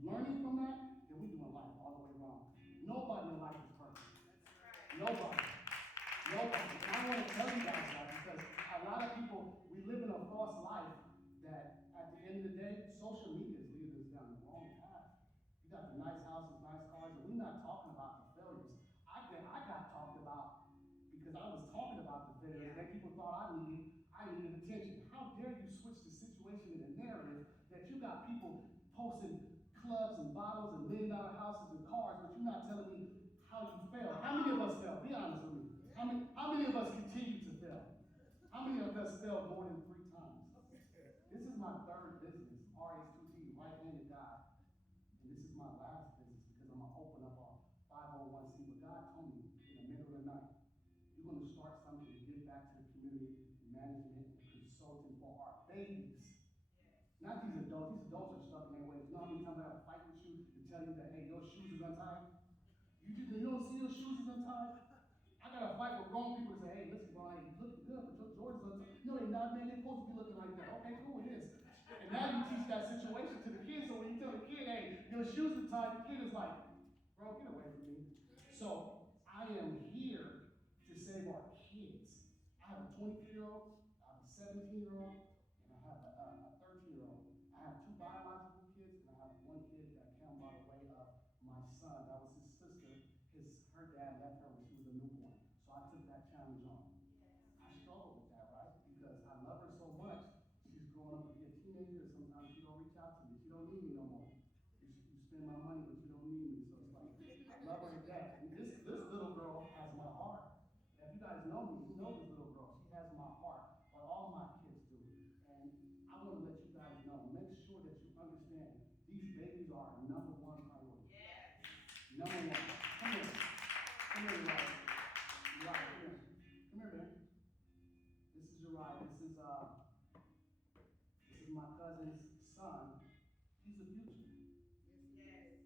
learning from that, then we're doing life all the way wrong. Nobody in life is perfect. Nobody. And I want to tell you guys that because a lot of people, we live in a false life that at the end of the day, social media is leading us down the wrong path. You got the nice houses, nice cars, and we're not talking about the failures. I got talked about because I was talking about the failures that people thought I needed attention. How dare you switch the situation in the narrative that you got people posting clubs and bottles and $1 million houses and cars, but you're not telling me how you fail. How many of us fail? Be honest with me. How many of us continue to fail? babies, not these adults are stuck in their ways. You know how many times I have to fight with you to tell you that, hey, your shoes is untied? You don't see your shoes is untied? I gotta fight with grown people to say, hey, listen, bro, hey, you looking good, but your Jordans untied. No, they're not, man, they're supposed to be looking like that. Okay, cool, it is. And now you teach that situation to the kid, so when you tell the kid, hey, your shoes are tied, the kid is like, bro, get away from me. So I am here to save our kids. I have a 23-year-old, I have a 17-year-old, and I have a 13-year-old. I have two biological kids, and I have one kid that came by the way of my son. That was his sister. Her dad left her when she was a newborn. So I took that challenge on. I struggle with that, right? Because I love her so much. She's growing up to be a teenager. Sometimes she don't reach out to me. She don't need me no more. You spend my money, but you don't need me. So it's like, I love her to death. And this little girl has my heart. If you guys know me, you know this little girl. She has my heart. But all my kids do. And I want to let you guys know, make sure that you understand these babies are our number one priority. Yes. Number one. Come here. Come here, Uriah. Uriah, come here. Come here, man. This is Uriah. This is my cousin's son. He's the future. Yes.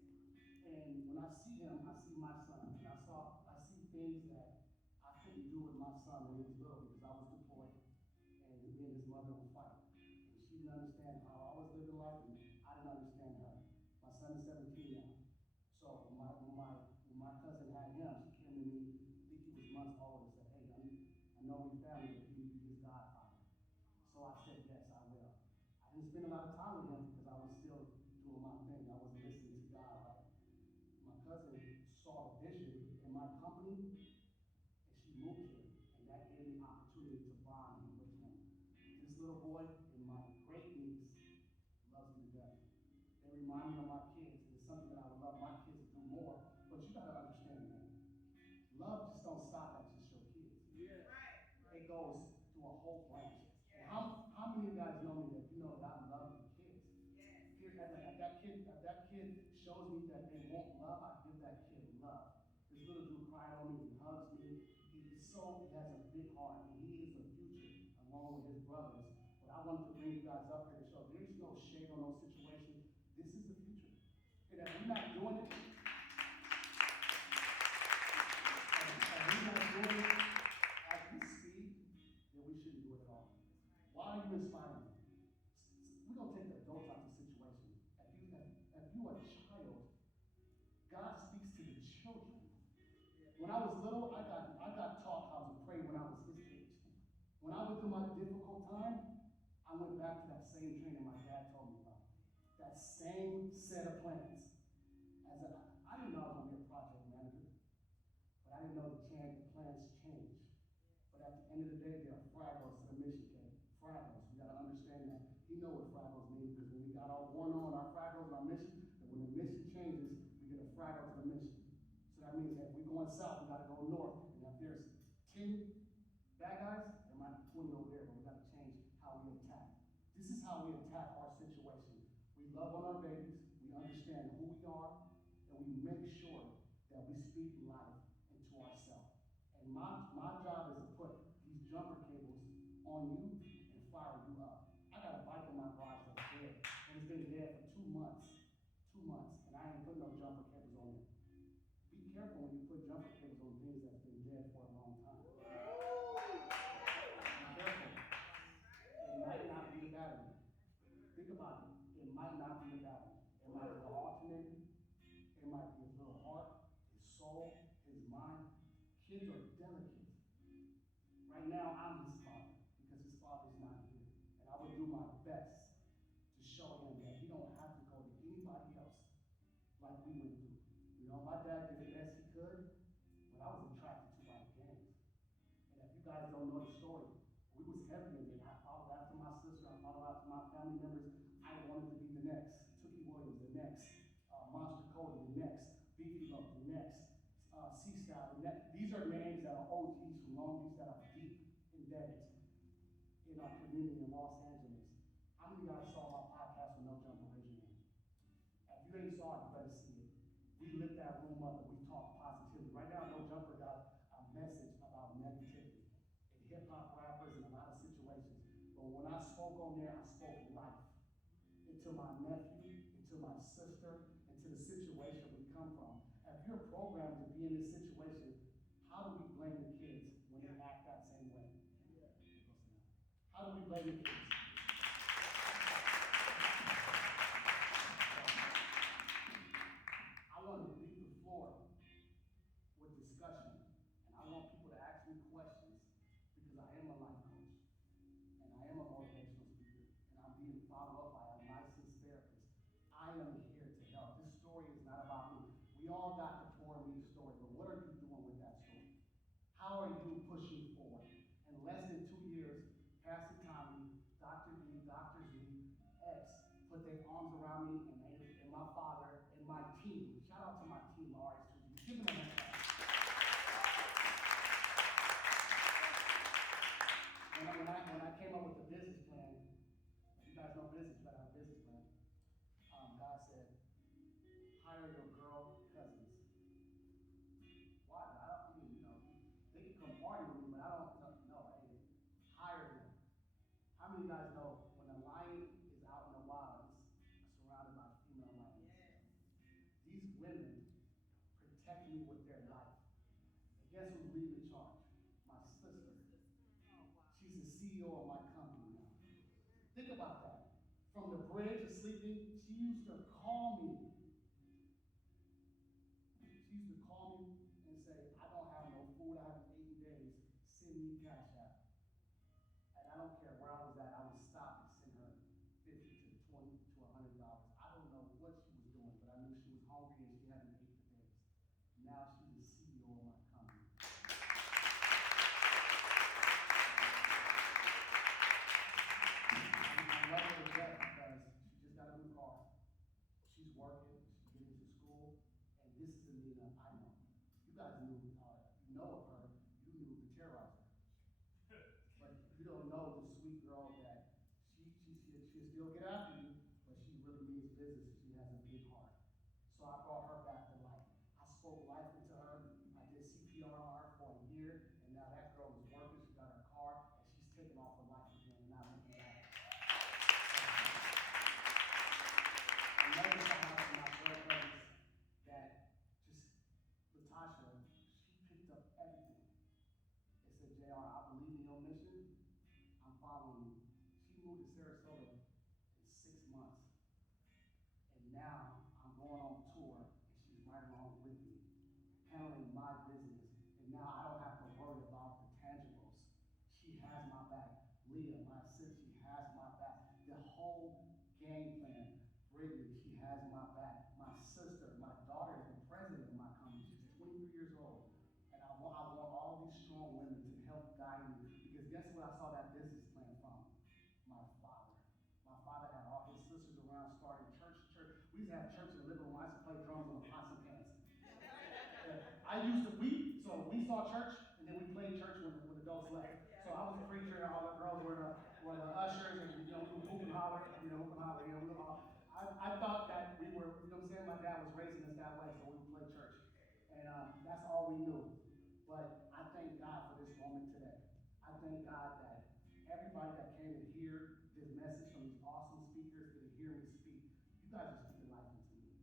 And when I see him, I see my son. And I see things that I couldn't do with my son when he was little because I was deployed. And me and his mother would fight. And she didn't understand how I was living life, and I didn't understand her. My son is 17 now. So when my cousin had him, she came to me, I think he was months old, and said, hey, I know we family, but you need to be his godfather. So I said, yes, I will. I didn't spend a lot of time with him because I was still doing my thing. I wasn't listening to God, right? My cousin saw the vision in my company, and she moved here, and that gave me opportunity to bond with him. This little boy and my great niece loves me to death. They remind me of my kids, and it's something that I would love my kids to do more. But you gotta understand, man. Love just don't stop at just your kids. Yeah. Right. It goes through a whole branch. Yes. How many of you guys know me that you know that I love your kids? Yes. If that kid shows me that they want love, I give that kid love. This little dude cried on me, he hugs me. He has a big heart, and he is the future along with his brothers. But I wanted to bring you guys up here to show there's no shade on those situations. This is the future. And if we're not doing it, at this speed, then we shouldn't do it at all. Why are you inspiring me? We're going to take the adults out of the situation. If you are a child, God speaks to the children. When I was little, I got taught how to pray when I was his age. When I went through my difficult time, I went back to that same training my dad told me about. That same set of plans. I didn't know I was going to be a project manager. But I didn't know the plans change. But at the end of the day, they are fragles to the mission, okay? Fragles. You gotta understand that. He know what fragles mean because when we got our one on our fragles and our mission, and when the mission changes, we get a fraggle to the mission. So that means that if we're going south, we gotta go north. And if there's 10 bad guys, there might be 20 over there, but we gotta change how we attack. This is how we attack our situation. We love on our babies, we understand who we are, and we make sure that we speak life into ourselves. And my job is to put these jumper cables on you and fire you up. I got a bike in my garage that's dead, and it's been dead for 2 months. 2 months, and I ain't putting no jumper cables on it. Be careful when you put jumper cables on things that's been dead for a long time. Be careful. It might not be the battery. Think about it. It might not be the battery. It might be the alternator. It might be his little heart, his soul, his mind. Kids are delicate. Right now, I'm his father because his father's not here. And I would do my best to show him that he don't have to go to anybody else like we went through. You know, my dad did the best he could, but I was attracted to my gangs. And if you guys don't know the story, we was heavy in there. I followed after my sister. I followed after my family members. I wanted to be the next. Tookie Williams, the next. Monster Cody, the next. Beefy Love, the next. C-Style. These are names that are OGs from Long Beach that are deep embedded in our community in Los Angeles. How many of you guys saw my podcast with No Jumper? Raise your hand. If you ain't saw it, you better see it. We lit that room up and we talked positivity. Right now, No Jumper got a message about negativity in hip-hop rappers and a lot of situations. But when I spoke on there, I to my nephew, and to my sister, and to the situation we come from. If you're programmed to be in this situation, how do we blame the kids when they act that same way? How do we blame the kids? I want to leave the floor with discussion, and I want people to ask me questions because I am a life coach, and I am a motivational speaker, and I'm being followed up by a licensed therapist. I am here to help. This story is not about me. We all got the poor me story, but what are you doing with that story? How are you pushing forward? In less than 2 years, Pastor Tommy, Dr. D, Dr. Z, X put their arms around me and my father and my team. Shout out to my team, RH2G. Give them a hand clap. When I came up with the business plan, you guys know business, you gotta have a business plan. God said, hire your girl cousins. Why? I mean, they can come party with me, but I don't know. Hey, hire them. How many of you guys know when a lion is out in the wild, it's surrounded by female lions? Yes. These women protect me with their life. And guess who's leading the charge? My sister. Oh, wow. She's the CEO of my company now. Think about that. From the bridge of sleeping, she used to call me. She used to call me and say, I don't have no food, I haven't eaten days. Send me cash app. And I don't care where I was at, I would stop and send her $50 to $20 to $100. I don't know what she was doing, but I knew she was hungry and she hadn't ate for days. Now she's the CEO of my company. I love her to death because she just got a new car. She's working, she's getting to school, and this is the Nina I know. You guys knew, you know of her, you knew the terrorizer. But you don't know the sweet girl that she'll still get after you, but she really means business. She has a big heart. So I brought her back to life. I spoke life into her. I did CPR on her for a year, and now that girl is working. She got her car, and she's taking off her life again, and not looking back. Another shout out to my girlfriends that just, Latasha, she picked up everything. It said, JR, I believe in your mission. I'm following you. She moved to Sarasota in 6 months. And now I'm going on tour, and she's right along with me, handling my business. And now I don't have to worry about the tangibles. She has my back. Leah, my sister, she has my back. The whole game plan, Brittany, she has my back. My sister, my daughter is the president of my company. She's 23 years old. And I want all these strong women to help guide me. Because guess what I saw that business plan from? My father. My father had all his sisters around starting church. We used to have church in the living room. I used to play drums on the pots and pans. So we saw church, and then we played church when adults left. So I was a preacher, and all the girls were the ushers, and we hoop and holler, I thought that we were, what I'm saying, my dad was raising us that way, so we would play church. And that's all we knew. But I thank God for this moment today. I thank God that everybody that came to hear this message from these awesome speakers, to hear me speak, you guys are speaking life into me.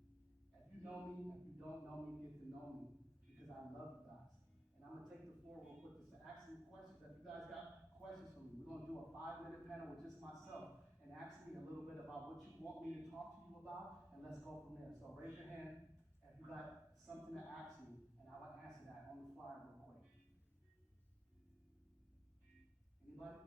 If you know me, if you don't know me, get to know me, because I love you guys. And I'm going to take the floor real quick to ask some questions. If you guys got questions for me, we're going to do a 5-minute panel with just myself and ask me a little bit about what you want me to talk to you about, and let's go from there. So raise your hand if you got something to ask me, and I will answer that on the fly real quick. Anybody?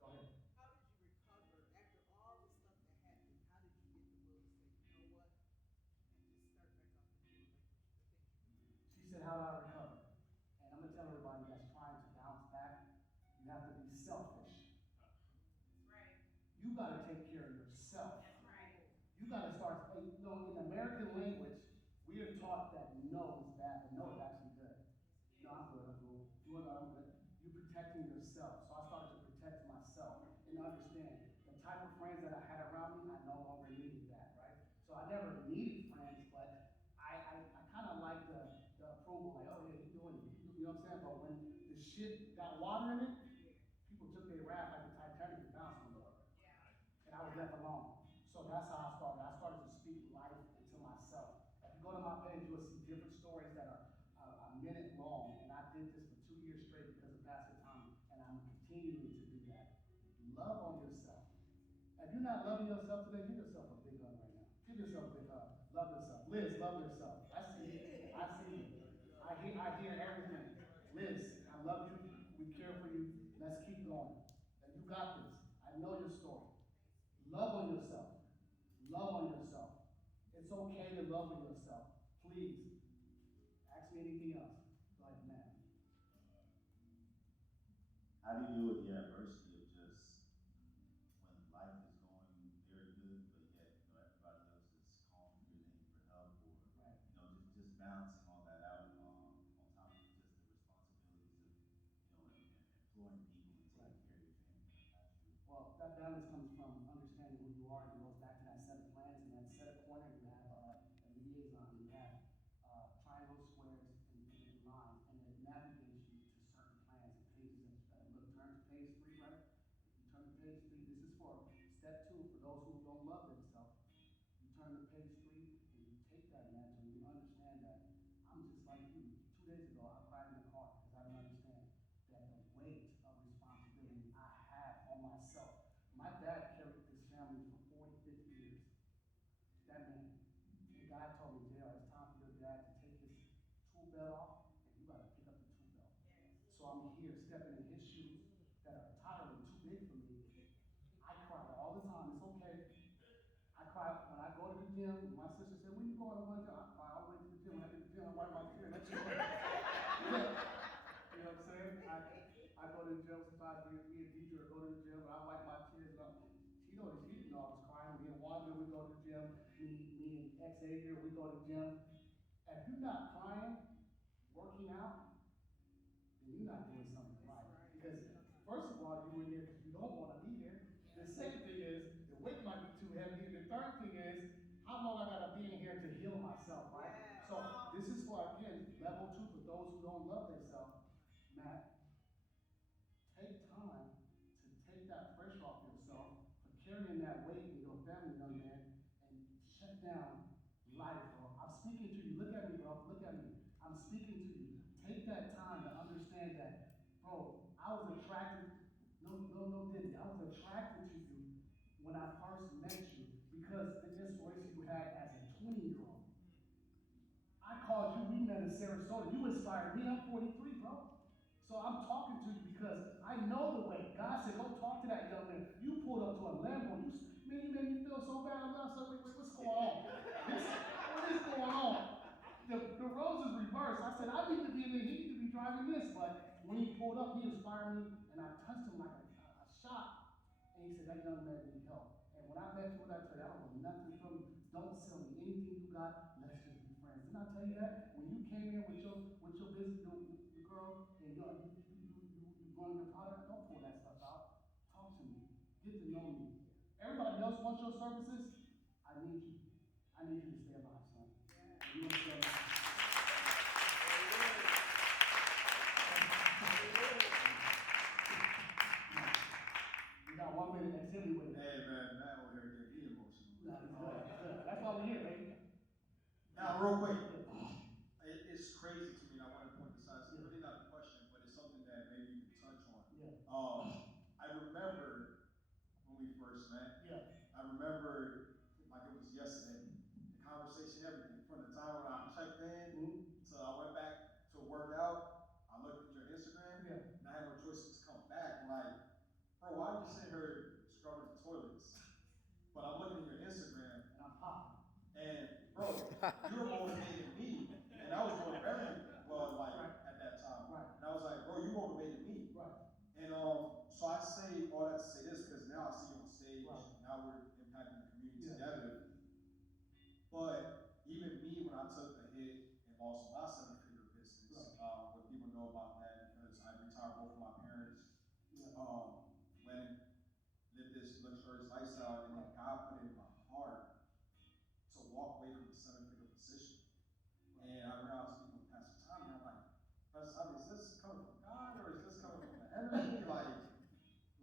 Go ahead. How did you recover after all the stuff that happened? How did you get the will to say, you know what, and just start back up and relinquish the things you were doing? She said, how do I recover? And I'm going to tell everybody that's trying to bounce back, you have to be selfish. That's right. You got to take care of yourself. That's right. You got to start, in American language, we are taught that no is bad, but no is actually good. No, I'm good, I'm cool. I'm good. You're protecting yourself. So I started to protect myself and understand the type of friends that I had around me, I no longer needed that, right? So I never needed friends, but I kind of like the approval, like, oh yeah, you doing it. You know what I'm saying? But when the shit got water in it, people took their raft like the Titanic and bounced on the water. Yeah. And I was left alone. you're not loving yourself today, give yourself a big hug right now. Give yourself a big hug. Love yourself. Liz, love yourself. I see you. I see you. I hear everything. Liz, I love you. We care for you. Let's keep going. And you got this. I know your story. Love on yourself. Love on yourself. It's okay to love on yourself. Please. Ask me anything else. Go ahead, man. How do you deal with the adversity of just when life is going very good, but yet everybody else is calling you your name for help, or Right. just balancing all that out on top of just the responsibilities of employing people and taking care of your family. Well, that balance comes from understanding who you are, and it goes back to that set of plans and that set of corner. You have a liaison, you have triangles, squares, and lines, and it navigates you to certain plans and pages. Look, turn to page 3, right? If you turn to page 3, this is for step 2 for those who don't love themselves. You turn to page 3 and you take that mantle and you understand that I'm just like you. 2 days ago, I cried in the car because I don't understand that the weight of responsibility I have on myself. My dad carried this family for 40, 50 years. That man. And God told me, Dale, it's time for your dad to take his tool belt off, and you gotta pick up the tool belt. So I'm here stepping in his shoes that are entirely too big for me. I cry all the time. It's okay. I cry when I go to the gym. My sister said, "When you going to the gym?" I cry all the way to the gym. When I get to the gym, I wipe my tears. That's it. You know what I'm saying? I go to the gym sometimes. Me and Deidre go to the gym, and I wipe my tears. She didn't know I was crying. Me and Wanda, we go to the gym. Me and Xavier, we go to the gym. If you're not crying, working out, then you're not doing something right. Because first of all, you're in there because you don't want to be there. The second thing is, the weight might be too heavy. The third thing is, how long I gotta be in here to heal myself, right? So this is for, again, level 2 for those who don't love themselves. Matt, take time to take that pressure off yourself for carrying that weight in your family, young man, and shut down life, bro. I'm speaking to you. Look at me, bro. Look at me. I'm speaking to you. Take that time to understand that, bro, I was attracted, Diddy. I was attracted to you when I first met you because the inspiration you had as a 20-year-old. I called you, we met in Sarasota. You inspired me. I'm 43, bro. So I'm talking to you because I know the way. God said, go talk to that young man. You pulled up to a Lambo. You made me feel so bad. I said, what's going on? What is going on? The roles is reversed. I said, I need to be in there. He needs to be driving this. But when he pulled up, he inspired me, and I touched him like a shot. And he said, that young man needs help. And when I met you, what I tell you, I don't want nothing from you. Don't sell me anything you got. Let's just be friends. Didn't I tell you that? When you came in with your business, your girl, and you growing your product, don't pull that stuff out. Talk to me. Get to know me. Everybody else wants your services. I need you. I need you to stay alive, son. You want to stay alive. We got 1 minute activity with it. Hey man, Matt over here getting me emotional. That's why we're here, baby. Now, real quick, it's crazy to me, and I want to point this out. It's really not a question, but it's something that maybe you can touch on. Yeah. I remember when we first met. Yeah. I remember like it was yesterday. The conversation, everything. From the time when I checked in till I went back to work out, I looked at your Instagram, and I had no choice but to come back. Like, bro, why are you sitting here scrubbing the toilets? But I'm looking at your Instagram, And I'm popping. and bro, you were motivating me, and I was doing very well, like at that time. Right. And I was like, bro, you motivated me. Right. And so I say all that to say this because now I see you on stage. Right. Now we're impacting the community Yeah. together. But even me, when I took a hit and lost my 7-figure business, what people know about that because I retired both of my parents, went and lived this luxurious lifestyle, and then God put it in my heart to walk away from the 7-figure position. And I remember I was speaking with Pastor Tommy, and I'm like, Pastor Tommy, is this coming from God or is this coming from the enemy?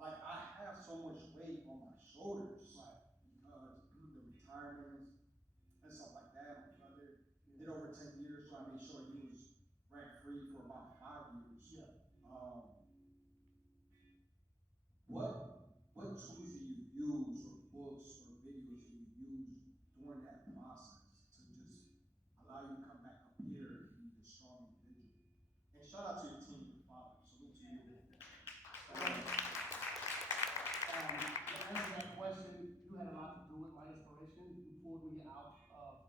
like I have so much weight on my shoulders because the retirements and stuff like that. My brother did over 10 years, so I made sure he was rent free for about 5 years. Yeah. What tools do you use or books say you had a lot to do with my inspiration. You pulled me out of,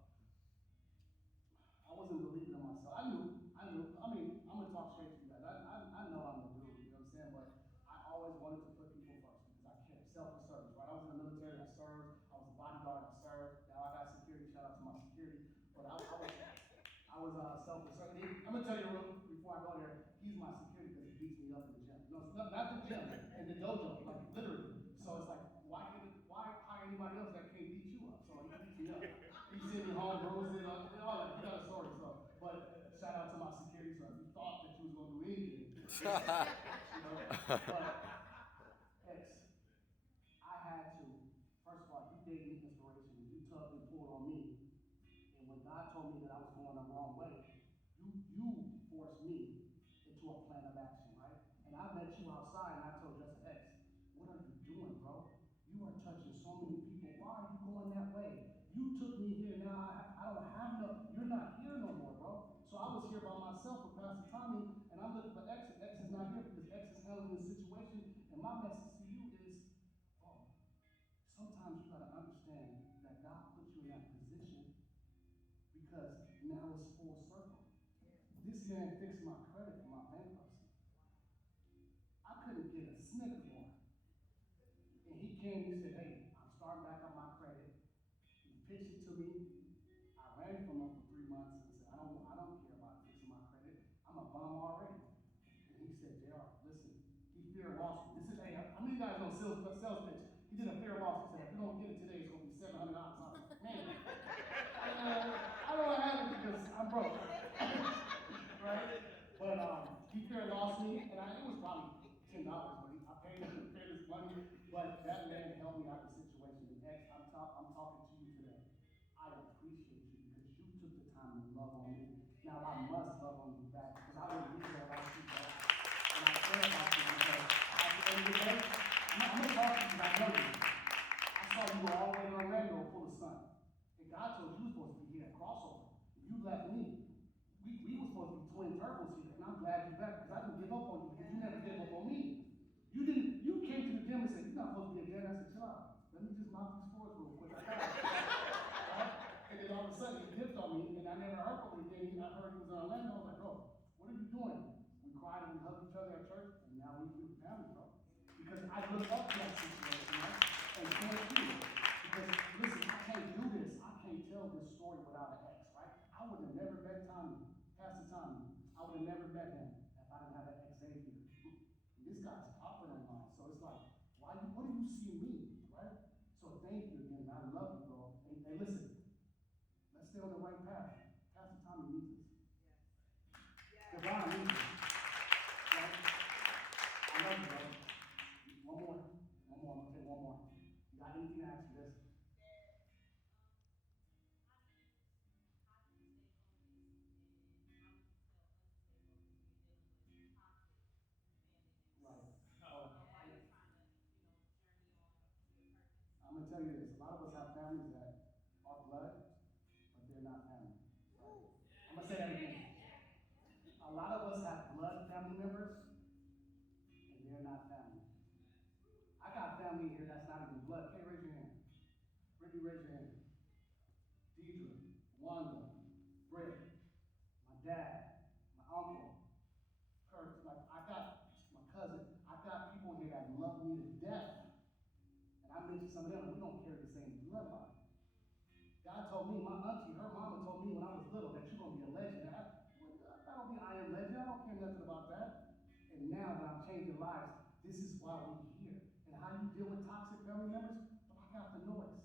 I wasn't believing in myself. I mean, I'm gonna talk straight to you guys. I know I'm the dude, you know what I'm saying? But I always wanted to put people first because I care. Selfless service, right? I was in the military, I served. I was a bodyguard, I served. Now I got security, shout out to my security. But I was selfless service. I'm gonna tell you real before I go there, he's my security because he beats me up in the gym. No, it's not the gym, in the dojo, like literally. So it's like, why hire anybody else that can't beat you up? So he beats me up. He sent me home, bruised it, all that. You got a story, so. But shout out to my security, so if you thought that you was gonna do anything, you know. But X, I had to. First of all, you gave me inspiration. You took and pulled on me, and when God told me that I was going the wrong way, you forced me into a plan of action, right? And I met you outside, and I told Justin X, what are you doing, bro? You are touching so many people. Why are you going that way? You took me here, now I don't have no, you're not here no more, bro. So I was here by myself with Pastor Tommy, and I'm looking for X, and X is not here because X is handling the situation. And my message to you is, bro, sometimes you gotta understand that God put you in that position because now it's full circle. This man fixed my credit for my bankruptcy. I couldn't get a snicker more. And he came and said, hey, I'm starting back on my credit. He pitched it to me. I ran from him for 3 months and said, I don't care about fixing my credit. I'm a bum already. And he said, JR, listen, he fear lost me. This is, hey, how many guys know sales pitch? He did a fear loss. He said, if you don't get it today, it's going to be $700. I'm like, man, I don't have it because I'm broke. Right? But he fear lost me, and it was probably $10, but I paid his money. But that man helped me out of the situation. And X, I'm talking to you today. I appreciate you because you took the time to love on me. Now I must love on you back because I wouldn't be there without you, bro. And I care about you because at the end of the day, I'm gonna talk to you because I know you. I saw you all the way in Orlando full of sun. And God told you you were supposed to be here at crossover. You left me. We were supposed to be twin turbos here, and I'm glad you're back because I didn't give up on you because you never gave up on me. You came to the gym and said, you're not supposed to be a gym. I said, chill out. Let me just knock these scores real quick. I got it. Right? And then all of a sudden he dipped on me, and I never heard from him again. I heard he was in Orlando. I was like, bro, what are you doing? We cried and we hugged each other at church, and now we're family, bro. Because I looked up to that situation, right? And thank you. Because listen, I can't do this. I can't tell this story without an X, right? I would have never met Tommy, Pastor Tommy. I would have never met him if I didn't have an Xavier. This guy's popping on mine. So it's like, what do you see in me, right? So thank you again. I love you, bro. And listen, let's stay on the right path. Pastor Tommy needs us. Devon needs us. Right? I love you, bro. One more. I'm gonna take one more. You got anything to ask you this? I'm gonna tell you this, a lot of us have families that are blood, but they're not family. Right? I'm gonna say that again. A lot of us have blood family members, and they're not family. I got family here that's not even blood. Kay, raise your hand. Brittany, raise your hand. Deidre, Wanda, Britt, my dad, my uncle, Kurt, like I got my cousin. I got people here that love me to death. I mentioned some of them, and we don't carry the same bloodline. God told me, my auntie, her mama told me when I was little that you're going to be a legend. I don't be I am legend. I don't care nothing about that. And now that I'm changing lives, this is why we're here. And how you deal with toxic family members, block out the noise.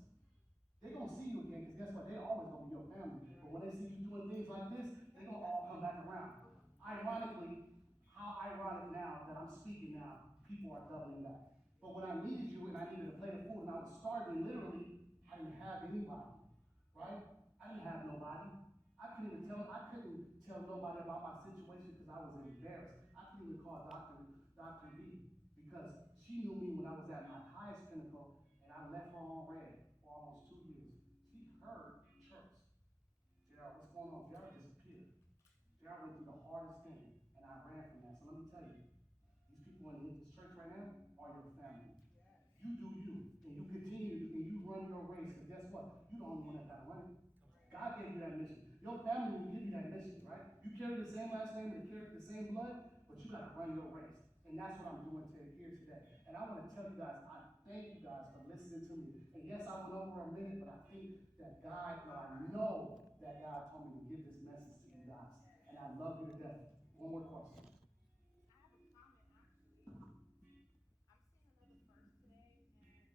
They're going to see you again, because guess what? They're always going to be your family. But when they see you doing things like this, they're going to all come back around. Ironically, how ironic now that I'm speaking now, people are doubling back. But when I needed you and I needed a plate of food and I was starving, literally, I didn't have anybody, right? I didn't have nobody. I couldn't tell nobody about my situation because I was embarrassed. I couldn't even call Dr. B because she knew me when I was at my highest pinnacle and I left her on red for almost 2 years. She heard church. Gerald, what's going on? Gerald disappeared. Gerald went through the hardest thing and I ran from that. So let me tell you, these people in this church right now are your family. You do you, and you continue to do, carry the same last name and carry the same blood, but you gotta run your race. And that's what I'm doing here today. And I want to tell you guys, I thank you guys for listening to me. And yes, I went over a minute, but I think that God, I know that God told me to give this message to you guys. And I love you to death. One more question. I have a comment actually. I'm seeing another first today,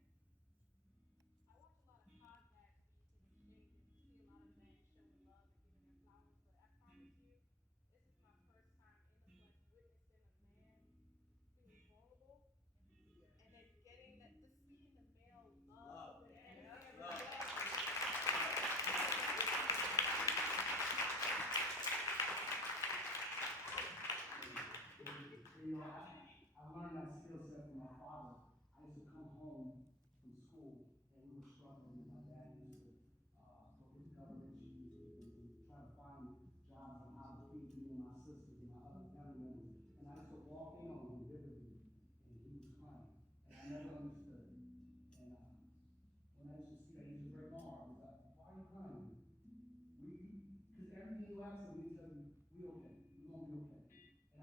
and I watch a lot of podcasts these days and see a lot of men showing love and giving their flowers. But I promise you, this is my first time in the flesh witnessing a man being vulnerable and then getting that, just seeing the male love and love. You know, I learned that skill set from my father. I used to come home from school and we were struggling, and my dad used to go get the government cheese and try to find jobs on how to feed me and my sisters and my other family members. And I used to walk in on him vividly, and he was crying. And I never understood. And when I used to see that, he used to break my heart. I was like, why are you crying? Because everything you ask him, he tell you, we okay. We're going to be okay.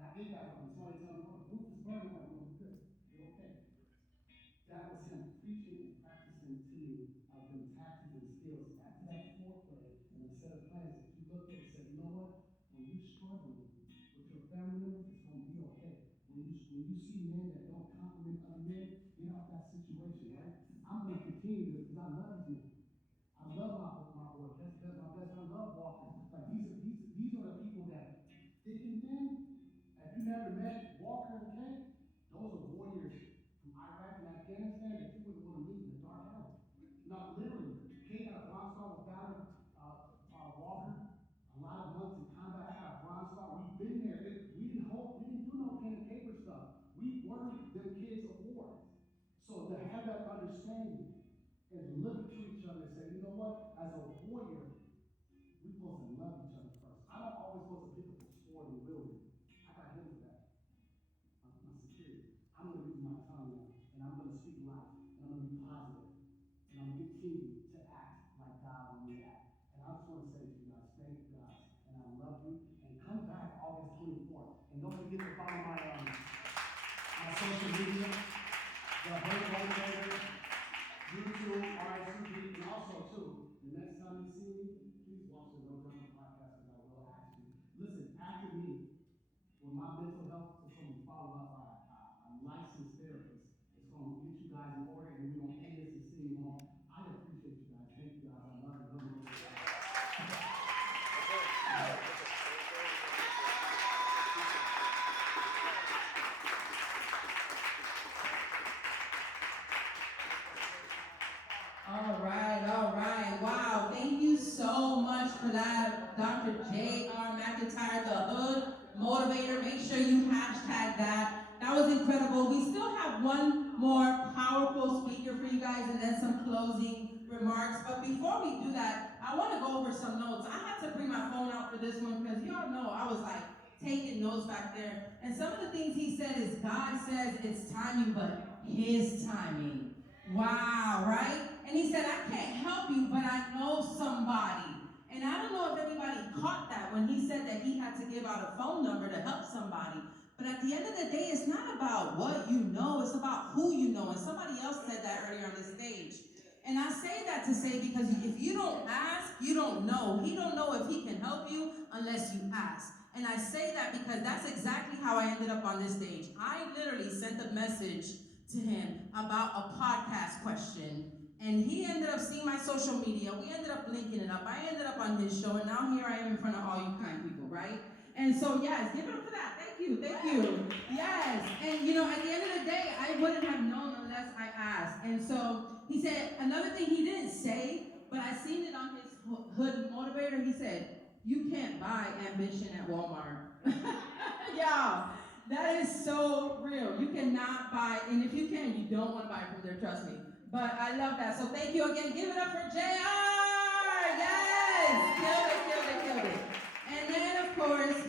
And I get that when somebody tells me, oh, the roof is burning, I'm going, good, you're okay. That was him preaching and practicing to me them tactics and skills. After that foreplay and a set of plans that you looked at and said, you know what? When you're struggling with your family member, it's going to be okay. When you see men that don't compliment other men, get out that situation, right? I'm going to continue this because I love these men. I love my boy. That's my best friend. I love Walker. Like these are the people that thick and thin. If you never met Walker and Kay, those are warriors from Iraq and Afghanistan that you wouldn't want to meet in the dark alley. Not literally. Kay got a bronze star with Valor Walker. A lot of months in combat. I got a bronze star. We've been there. We didn't do no pen and paper stuff. We were them kids of war. So to have that understanding and look to each other and say, you know what? As a warrior, we're supposed to love each other first. I don't always supposed to pick up a sword and wield it. I got him with that. My security. I'm going to use my tongue now, and I'm going to speak life, and I'm going to be positive, and I'm going to continue to act like God when we act. And I just want to say to you guys, thank you guys, and I love you. And come back August 24th, and don't forget to follow my social media, the Hood Motivator, YouTube, RSUD, and also too, the next time you see me, please watch the No Drama podcast, because I will ask you. Listen, after me, with my mental health, it's going to be followed up by a licensed therapist. It's going to get you guys in order, and we're going to end this and sing home. I appreciate you guys. Thank you guys. I love you. Love you. All right. Wow, thank you so much for that, Dr. J.R. McIntyre, the Hood Motivator. Make sure you hashtag that. That was incredible. We still have one more powerful speaker for you guys and then some closing remarks. But before we do that, I want to go over some notes. I had to bring my phone out for this one because y'all know I was like taking notes back there. And some of the things he said is God says it's timing, but his timing. Wow, right? And he said, I can't help you, but I know somebody. And I don't know if anybody caught that when he said that he had to give out a phone number to help somebody. But at the end of the day, it's not about what you know, it's about who you know. And somebody else said that earlier on the stage. And I say that to say because if you don't ask, you don't know. He don't know if he can help you unless you ask. And I say that because that's exactly how I ended up on this stage. I literally sent a message to him about a podcast question. And he ended up seeing my social media. We ended up linking it up. I ended up on his show, and now here I am in front of all you kind people, right? And so, yes, give it up for that. Thank you. Yes. And, at the end of the day, I wouldn't have known unless I asked. And so he said, another thing he didn't say, but I seen it on his Hood Motivator. He said, you can't buy ambition at Walmart. Yeah, that is so real. You cannot buy, and if you can, you don't want to buy from there, trust me. But I love that. So thank you again. Give it up for JR. Yes. Killed it. And then, of course,